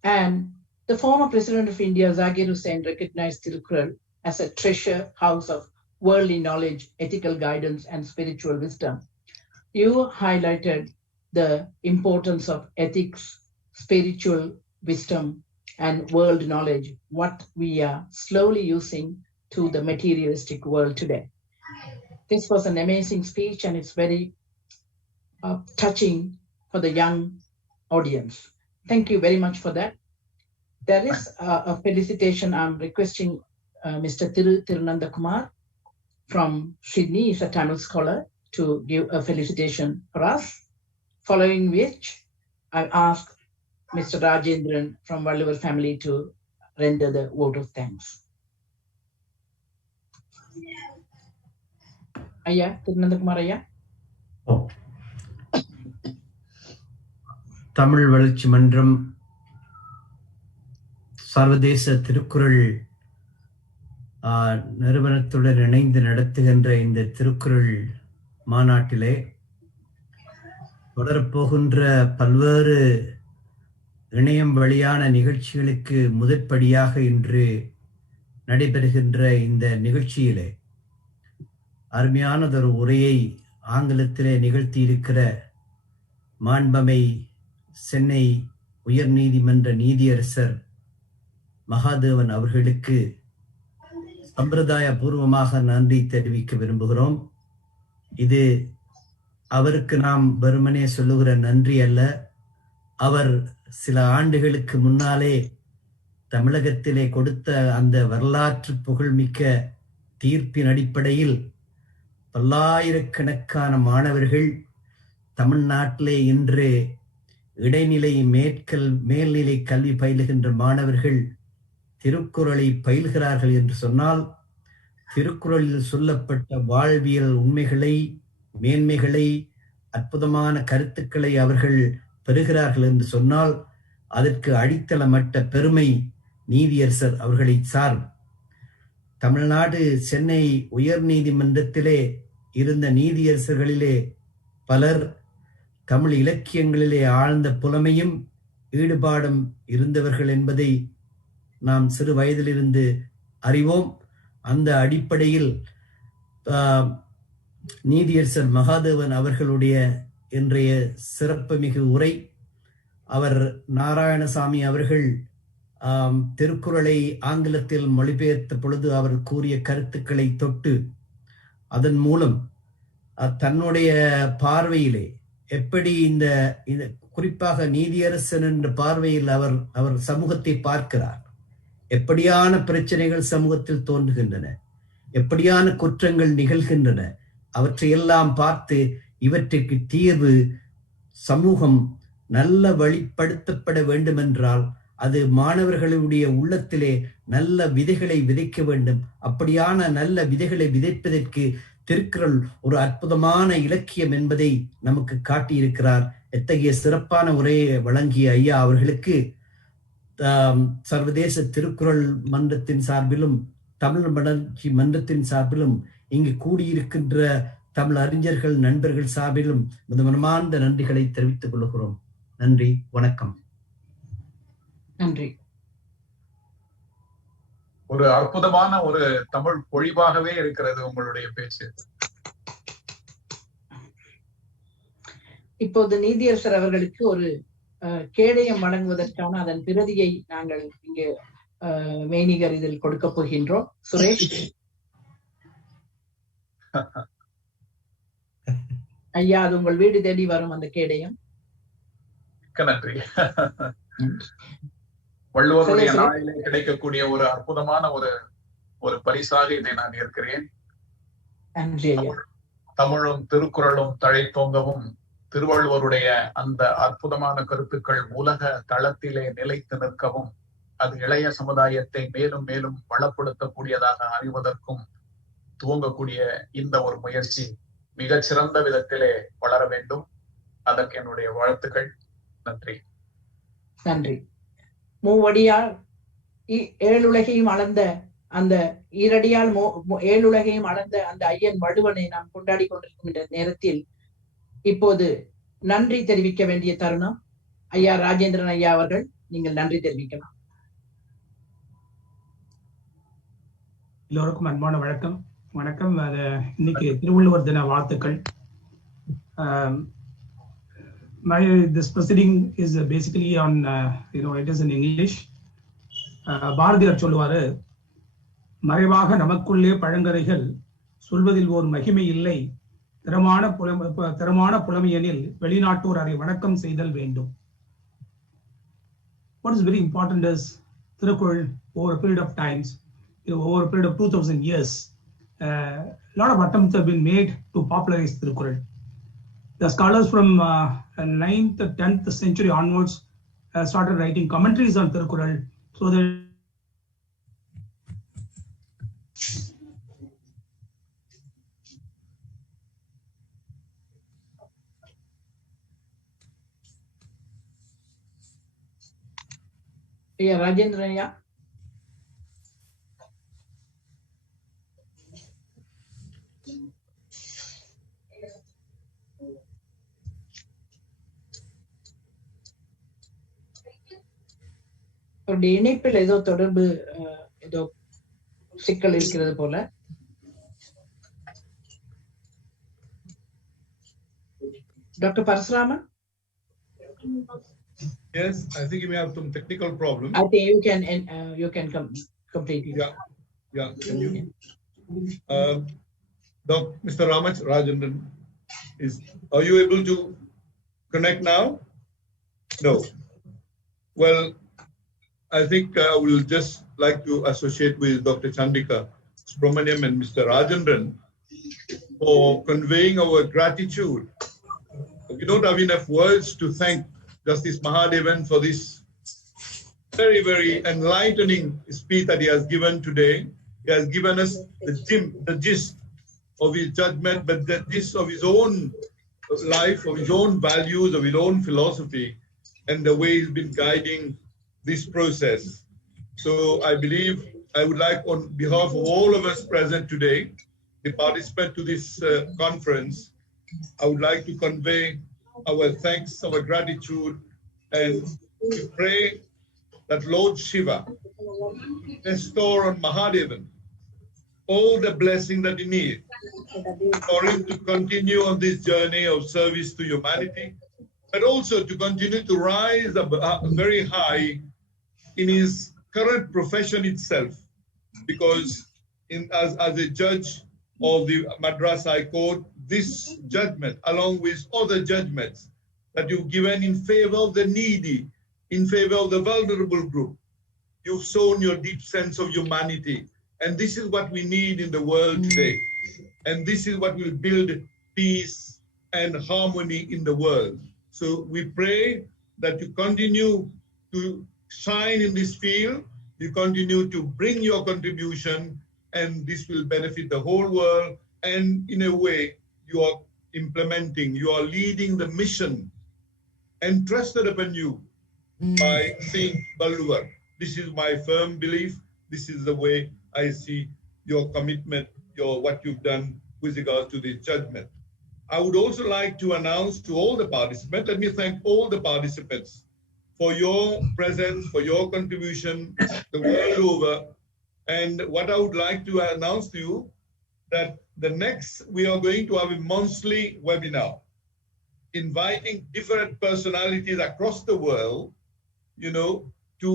and the former President of India, Zakir Hussain, recognized THIRUKKURAL as a treasure house of worldly knowledge, ethical guidance, and spiritual wisdom. You highlighted the importance of ethics, spiritual wisdom, and world knowledge, what we are slowly using to the materialistic world today. This was an amazing speech, and it's very touching for the young audience. Thank you very much for that. There is a felicitation. I'm requesting Mr. Tirunandakumar from Sydney, is a Tamil scholar, to give a felicitation for us, following which I ask Mr. Rajendran from Valluvar family to render the vote of thanks. ஐயா திருநந்தகுமார் ஐயா. தமிழ் வளர்ச்சி மன்றம் சர்வதேச திருக்குறள் நிறுவனத்துடன் இணைந்து நடத்துகின்ற இந்த திருக்குறள் மாநாட்டிலே தொடரப்போகின்ற பல்வேறு இணையம் வழியான நிகழ்ச்சிகளுக்கு முதற்படியாக இன்று நடைபெறுகின்ற இந்த நிகழ்ச்சியிலே அருமையானதொரு உரையை ஆங்கிலத்திலே நிகழ்த்தியிருக்கிற மாண்பமை சென்னை உயர்நீதிமன்ற நீதியரசர் மகாதேவன் அவர்களுக்கு சம்பிரதாய பூர்வமாக நன்றி தெரிவிக்க விரும்புகிறோம். இது அவருக்கு நாம் வெறுமனே சொல்லுகிற நன்றி அல்ல. அவர் சில ஆண்டுகளுக்கு முன்னாலே தமிழகத்திலே கொடுத்த அந்த வரலாற்று புகழ்மிக்க தீர்ப்பின் அடிப்படையில் பல்லாயிரக்கணக்கான மாணவர்கள் தமிழ்நாட்டிலே இன்று இடைநிலை மேல்நிலை கல்வி பயிலுகின்ற மாணவர்கள் திருக்குறளை பயில்கிறார்கள் என்று சொன்னால், திருக்குறளில் சொல்லப்பட்ட வாழ்வியல் உண்மைகளை, மேன்மைகளை, அற்புதமான கருத்துக்களை அவர்கள் பெறுகிறார்கள் என்று சொன்னால், அதற்கு அடித்தளமட்ட பெருமை நீதியரசர் அவர்களை சாரும். தமிழ்நாடு சென்னை உயர் நீதிமன்றத்திலே இருந்த நீதியரசர்களிலே பலர் தமிழ் இலக்கியங்களிலே ஆழ்ந்த புலமையும் ஈடுபாடும் இருந்தவர்கள் என்பதை நாம் சிறு வயதிலிருந்து அறிவோம். அந்த அடிப்படையில் நீதியரசர் மகாதேவன் அவர்களுடைய இன்றைய சிறப்புமிகு உரை, அவர் நாராயணசாமி அவர்கள் திருக்குறளை ஆங்கிலத்தில் மொழிபெயர்த்த பொழுது அவர் கூறிய கருத்துக்களை தொட்டு அதன் மூலம் தன்னுடைய பார்வையிலே எப்படி இந்த குறிப்பாக நீதியரசன் என்ற பார்வையில் அவர் சமூகத்தை பார்க்கிறார், எப்படியான பிரச்சனைகள் சமூகத்தில் தோன்றுகின்றன, எப்படியான குற்றங்கள் நிகழ்கின்றன, அவற்றையெல்லாம் பார்த்து இவற்றுக்கு தீர்வு சமூகம் நல்ல வழிப்படுத்தப்பட வேண்டுமென்றால் அது மாணவர்களுடைய உள்ளத்திலே நல்ல விதைகளை விதைக்க வேண்டும். அப்படியான நல்ல விதைகளை விதைப்பதற்கு திருக்குறள் ஒரு அற்புதமான இலக்கியம் என்பதை நமக்கு காட்டியிருக்கிறார். எத்தகைய சிறப்பான உரையை வழங்கிய ஐயா அவர்களுக்கு சர்வதேச திருக்குறள் மன்றத்தின் சார்பிலும் தமிழ் வளர்ச்சி மன்றத்தின் சார்பிலும் இங்கு கூடியிருக்கின்ற தமிழ் அறிஞர்கள் நண்பர்கள் சார்பிலும் மனமார்ந்த நன்றிகளை தெரிவித்துக் கொள்கிறோம். நன்றி, வணக்கம். நன்றி. ஒரு அற்புதமான ஒரு தமிழ் பொழிவாகவே இருக்கிறது உங்களுடைய பேச்சு. இப்போது நீதியரசர் அவர்களுக்கு ஒரு கேடயம் வழங்குவதற்கான அதன் பிரதியை நாங்கள் இங்கே மெய்நிகர் இதில் கொடுக்க போகின்றோம். சுரேஷ் ஐயா, அது உங்கள் வீடு தேடி வரும் அந்த கேடயம். நன்றி. வள்ளுவருடைய நாளிலே கிடைக்கக்கூடிய ஒரு அற்புதமான ஒரு பரிசாக இதை நான் ஏற்கிறேன். தமிழும் திருக்குறளும் தழைத்தோங்கவும் திருவள்ளுவருடைய அந்த அற்புதமான கருத்துக்கள் உலக தளத்திலே நிலைத்து நிற்கவும் அது இளைய சமுதாயத்தை மேலும் மேலும் வளப்படுத்தக்கூடியதாக அறிவதற்கும் துவங்கக்கூடிய இந்த ஒரு முயற்சி மிகச் சிறந்த விதத்திலே வளர வேண்டும். அதற்கு என்னுடைய வாழ்த்துக்கள். நன்றி. நன்றி. மூவடியால் ஏழுலகையும் அளந்த அந்த ஈரடியால் ஏழுலகையும் அளந்த அந்த ஐயன் வடுவனை நாம் கொண்டாடி கொண்டிருக்கின்ற நேரத்தில் இப்போது நன்றி தெரிவிக்க வேண்டிய தருணம். ஐயா ராஜேந்திரன் ஐயா அவர்கள், நீங்கள் நன்றி தெரிவிக்கலாம். எல்லோருக்கும் அன்பான வணக்கம். இன்னைக்கு திருவள்ளுவர் தின வாழ்த்துக்கள். This proceeding is basically on it is in English. Bharathiyar சொல்லுவாரு, மறைவாக நமக்குள்ளே பழங்கதைகள் சொல்வதில் ஓர் மகிமை இல்லை, திறமான புலமையெனில் வெளிநாட்டோர் அதை வணக்கம் செய்தல் வேண்டும். What is very important is Thirukkural, over a period of times, over a period of 2000 years, a lot of attempts have been made to popularize Thirukkural. The scholars from 9th, 10th century onwards started writing commentaries on Thirukkural, so that ஐயா ராஜேந்திரன் ஐயா. அவருடைய இணைப்பில் ஏதோ தொடர்பு ஏதோ சிக்கல் இருக்கிறது போல. Doctor Parasuraman. Yes, I think you may have some technical problem. I think you can complete it. Yeah. Can you? Mr. Rajendran, are you able to connect now? No. Well, I think I will just like to associate with Dr. Chandrika Subramaniam and Mr. Rajendran for conveying our gratitude. We don't have enough words to thank Justice Mahadevan for this very, very enlightening speech that he has given today. He has given us the gist of his judgment, but the gist of his own life, of his own values, of his own philosophy, and the way he's been guiding this process. So I believe I would like, on behalf of all of us present today, the participant to this conference, I would like to convey our thanks, our gratitude, and to pray that Lord Shiva bestow on Mahadevan all the blessing that he needs for him to continue on this journey of service to humanity, but also to continue to rise up very high in his current profession itself, because as a judge of the Madras High Court, this judgment, along with other judgments that you've given in favor of the needy, in favor of the vulnerable group, you've shown your deep sense of humanity. And this is what we need in the world today. And this is what will build peace and harmony in the world. So we pray that you continue to shine in this field, you continue to bring your contribution, and this will benefit the whole world. And in a way, you are implementing, you are leading the mission entrusted upon you by Saint Balluvar. This is my firm belief. This is the way I see your commitment, what you've done with regard to this judgment. I would also like to announce to all the participants, let me thank all the participants for your presence, for your contribution the world over. And what I would like to announce to you, that we are going to have a monthly webinar inviting different personalities across the world, to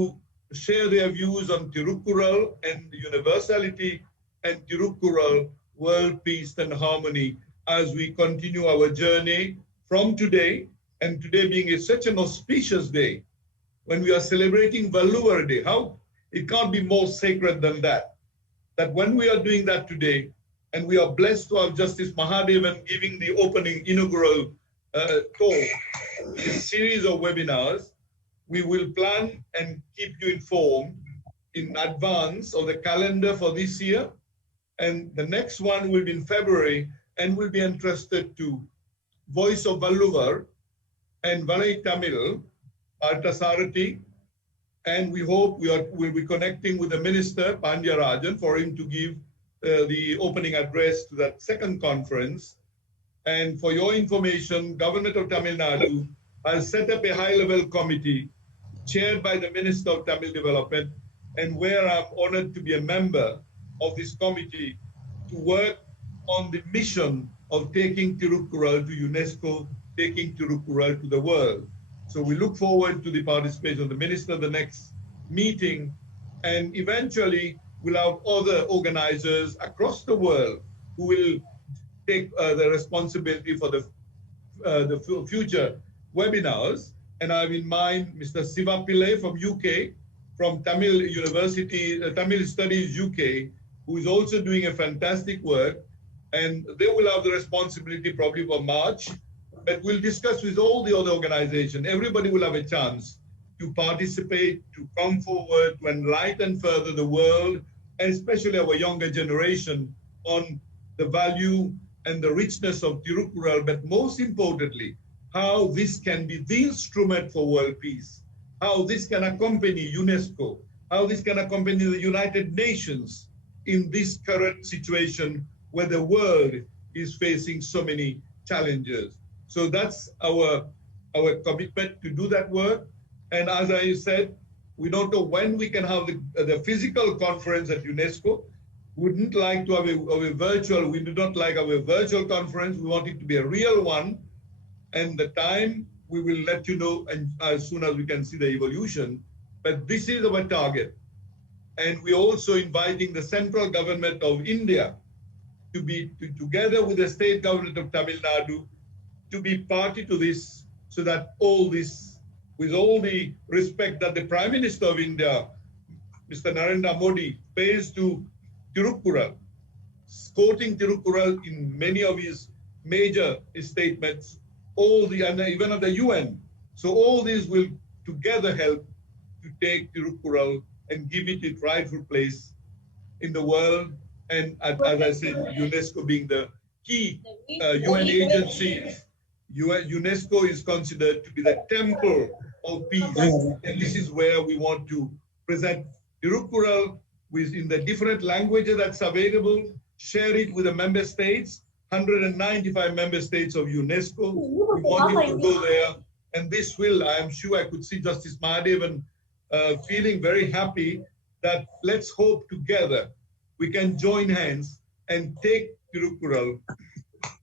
share their views on Thirukkural and the universality and Thirukkural, world peace and harmony, as we continue our journey from today, and today being such an auspicious day, when we are celebrating Valluvar Day. It can't be more sacred than that. That when we are doing that today, and we are blessed to have Justice Mahadevan giving the opening inaugural talk, this series of webinars, we will plan and keep you informed in advance of the calendar for this year. And the next one will be in February, and will be entrusted to Voice of Valluvar and Valai Tamil, Arthasarati, And we hope we'll be connecting with the Minister, Pandya Rajan, for him to give the opening address to that second conference. And for your information, Government of Tamil Nadu has set up a high-level committee chaired by the Minister of Tamil Development, and where I'm honored to be a member of this committee to work on the mission of taking Thirukkural to UNESCO, taking Thirukkural to the world. So we look forward to the participation of the Minister at the next meeting, and eventually we'll have other organizers across the world who will take the responsibility for the future webinars. And I have in mind Mr. Siva Pillai from UK, from Tamil University, Tamil Studies UK, who is also doing a fantastic work. And they will have the responsibility probably for March, but we'll discuss with all the other organizations. Everybody will have a chance to participate, to come forward, to enlighten further the world, and especially our younger generation on the value and the richness of Thirukkural, but most importantly, how this can be the instrument for world peace, how this can accompany UNESCO, how this can accompany the United Nations in this current situation where the world is facing so many challenges. So that's our commitment to do that work. And as I said, we don't know when we can have the physical conference at UNESCO. We wouldn't like to have a virtual, we do not like our virtual conference. We want it to be a real one. And the time we will let you know, and as soon as we can see the evolution. But this is our target. And we're also inviting the central government of India to be together with the state government of Tamil Nadu to be party to this, so that all this, with all the respect that the Prime Minister of India, Mr. Narendra Modi, pays to Thirukkural, quoting Thirukkural in many of his major statements, and even at the UN. So all these will together help to take Thirukkural and give it its rightful place in the world. And as I said, UNESCO being the key UN agency, UNESCO is considered to be the temple of peace. And this is where we want to present Thirukkural in the different languages that's available, share it with the member states, 195 member states of UNESCO. We want it to go there. And this will, I am sure I could see Justice Mahadevan feeling very happy that let's hope together we can join hands and take Thirukkural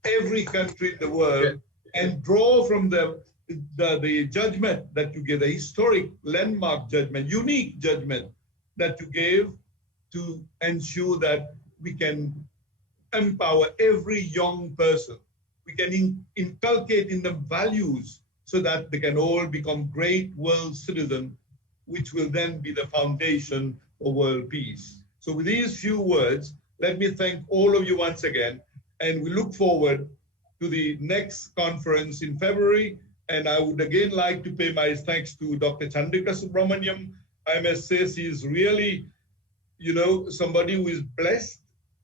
every country in the world and draw from the judgment that you gave, the historic landmark judgment, unique judgment that you gave, to ensure that we can empower every young person. We can inculcate in them values so that they can all become great world citizens, which will then be the foundation for world peace. So with these few words, let me thank all of you once again, and we look forward to the next conference in February. And I would again like to pay my thanks to Dr. Chandrika Subramaniam. I must say she is really, somebody who is blessed,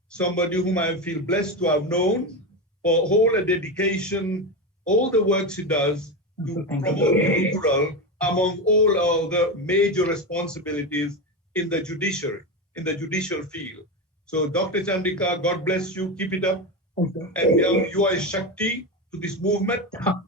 somebody whom I feel blessed to have known for whole dedication, all the work she does to promote Thirukkural among all other major responsibilities in the judiciary, in the judicial field. So Dr. Chandrika, God bless you, keep it up. And you are a Shakti to this movement. And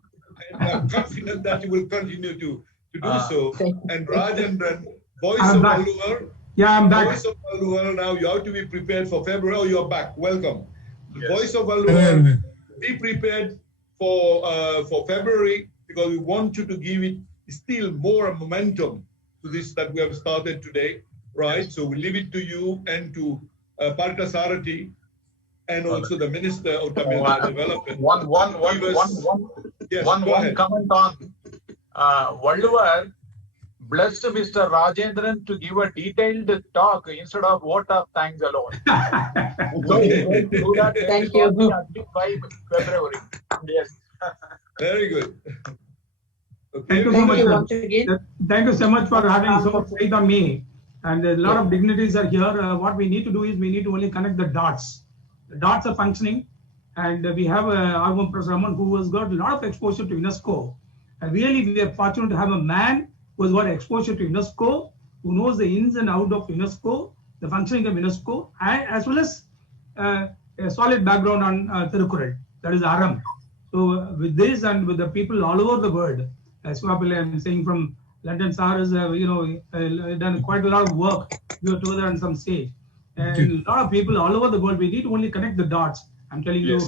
I'm confident that you will continue to do so. And Rajendran, Voice of Valluvar. Yeah, I'm back. Voice of Valluvar, now you have to be prepared for February. Oh, you're back. Welcome. The Voice of Valluvar, be prepared for February, because we want you to give it still more momentum to this that we have started today, right? So we leave it to you and to Partha Sarathi, and also the Minister of Tamil Development. One comment on Valluvar blessed Mr. Rajendran to give a detailed talk instead of vote of thanks alone. So do that. Thank you. By February. Yes. Very good. Okay. Thank you so much. Thank you so much for having so much faith on me. And a lot of dignitaries are here. What we need to do is we need to only connect the dots. The dots are functioning, and we have our Professor Raman, who has got a lot of exposure to UNESCO. And really, we are fortunate to have a man who has got exposure to UNESCO, who knows the ins and outs of UNESCO, the functioning of UNESCO, and as well as a solid background on Thirukkural, that is Aram. So with this and with the people all over the world, as I'm saying from London, SAR has done quite a lot of work together on some stage. And a lot of people all over the world, we need to only connect the dots. I'm telling you,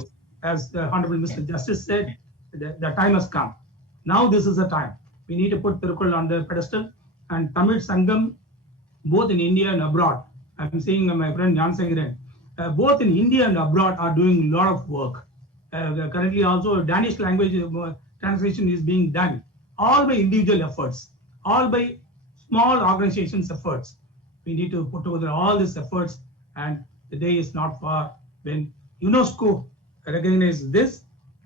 as the Honorable Mr. Justice said, the time has come. Now this is the time. We need to put Thirukkural on the pedestal, and Tamil Sangam, both in India and abroad. I'm seeing my friend Jan Sengren, both in India and abroad are doing a lot of work. Currently also Danish language translation is being done, all by individual efforts, all by small organizations' efforts. We need to put together all these efforts, and the day is not far when UNESCO recognizes this.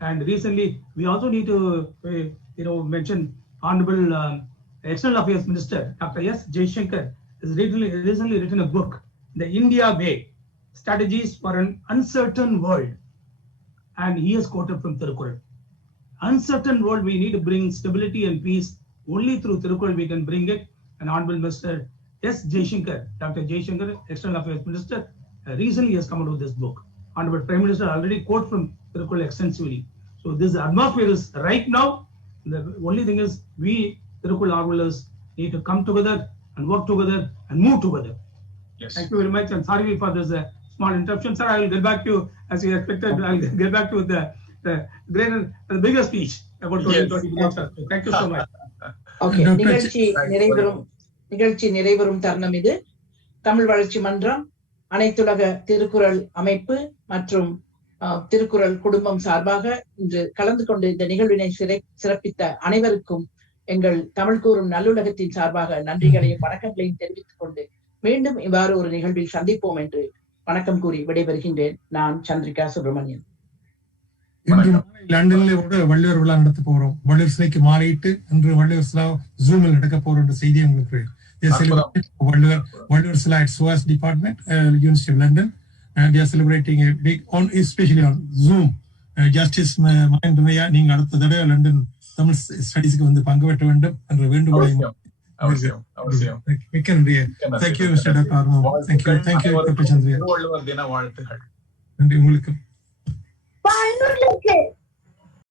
And recently, we also need to mention Honorable External Affairs Minister Dr. S. Jaishankar has recently written a book, The India Way, Strategies for an Uncertain World. And he has quoted from Thirukkural. Uncertain world, we need to bring stability and peace. Only through Thirukkural we can bring it. And Honorable Mr. S. Jaishankar, Dr. Jaishankar, External Affairs Minister, recently has come out with this book. Honorable Prime Minister already quoted from Thirukkural extensively. So this atmosphere is right now. The only thing is we, Thirukkural Arvalars, need to come together and work together and move together. Yes. Thank you very much. And sorry for this small interruption, sir. I will get back to you as you expected. I will get back to the bigger speech about 2020. Yes. Thank you so much. Okay. நிகழ்ச்சி நிறைவரும் தருணம் இது. தமிழ் வளர்ச்சி மன்றம், அனைத்துலக திருக்குறள் அமைப்பு மற்றும் திருக்குறள் குடும்பம் சார்பாக இன்று கலந்து கொண்டு இந்த நிகழ்வினை சிறப்பித்த அனைவருக்கும் எங்கள் தமிழ் கூறும் நல்லுலகத்தின் சார்பாக நன்றிகளையும் வணக்கங்களையும் தெரிவித்துக் கொண்டு மீண்டும் இவ்வாறு ஒரு நிகழ்வில் சந்திப்போம் என்று வணக்கம் கூறி விடைபெறுகின்றேன். நான் சந்திரிகா சுப்பிரமணியன். இன்று லண்டன்ல வள்ளுவர் விழா நடத்த போறோம். வள்ளுவர் சிலைக்கு மாறிட்டு இன்று வள்ளுவர் சிலா ஜூமில் நடக்க போறோம் என்ற செய்தி உங்களுக்கு வள்ளுவர் சிலா at SOAS department, University of London, and they are celebrating a big on, especially on Zoom. Justice மகேந்திரனையா, நீங்க அடுத்த தடவை லண்டன் தமிழ் ஸ்டடீஸ்க்கு வந்து பங்கு பெற்ற வேண்டும் என்ற வேண்டுகோளை மிக்க நன்றி. Thank you Mr. Dr. Armo. Thank you Dr. Chandriya. Valluvar தின வாழ்த்துகள். நன்றி உங்களுக்கு. Bye.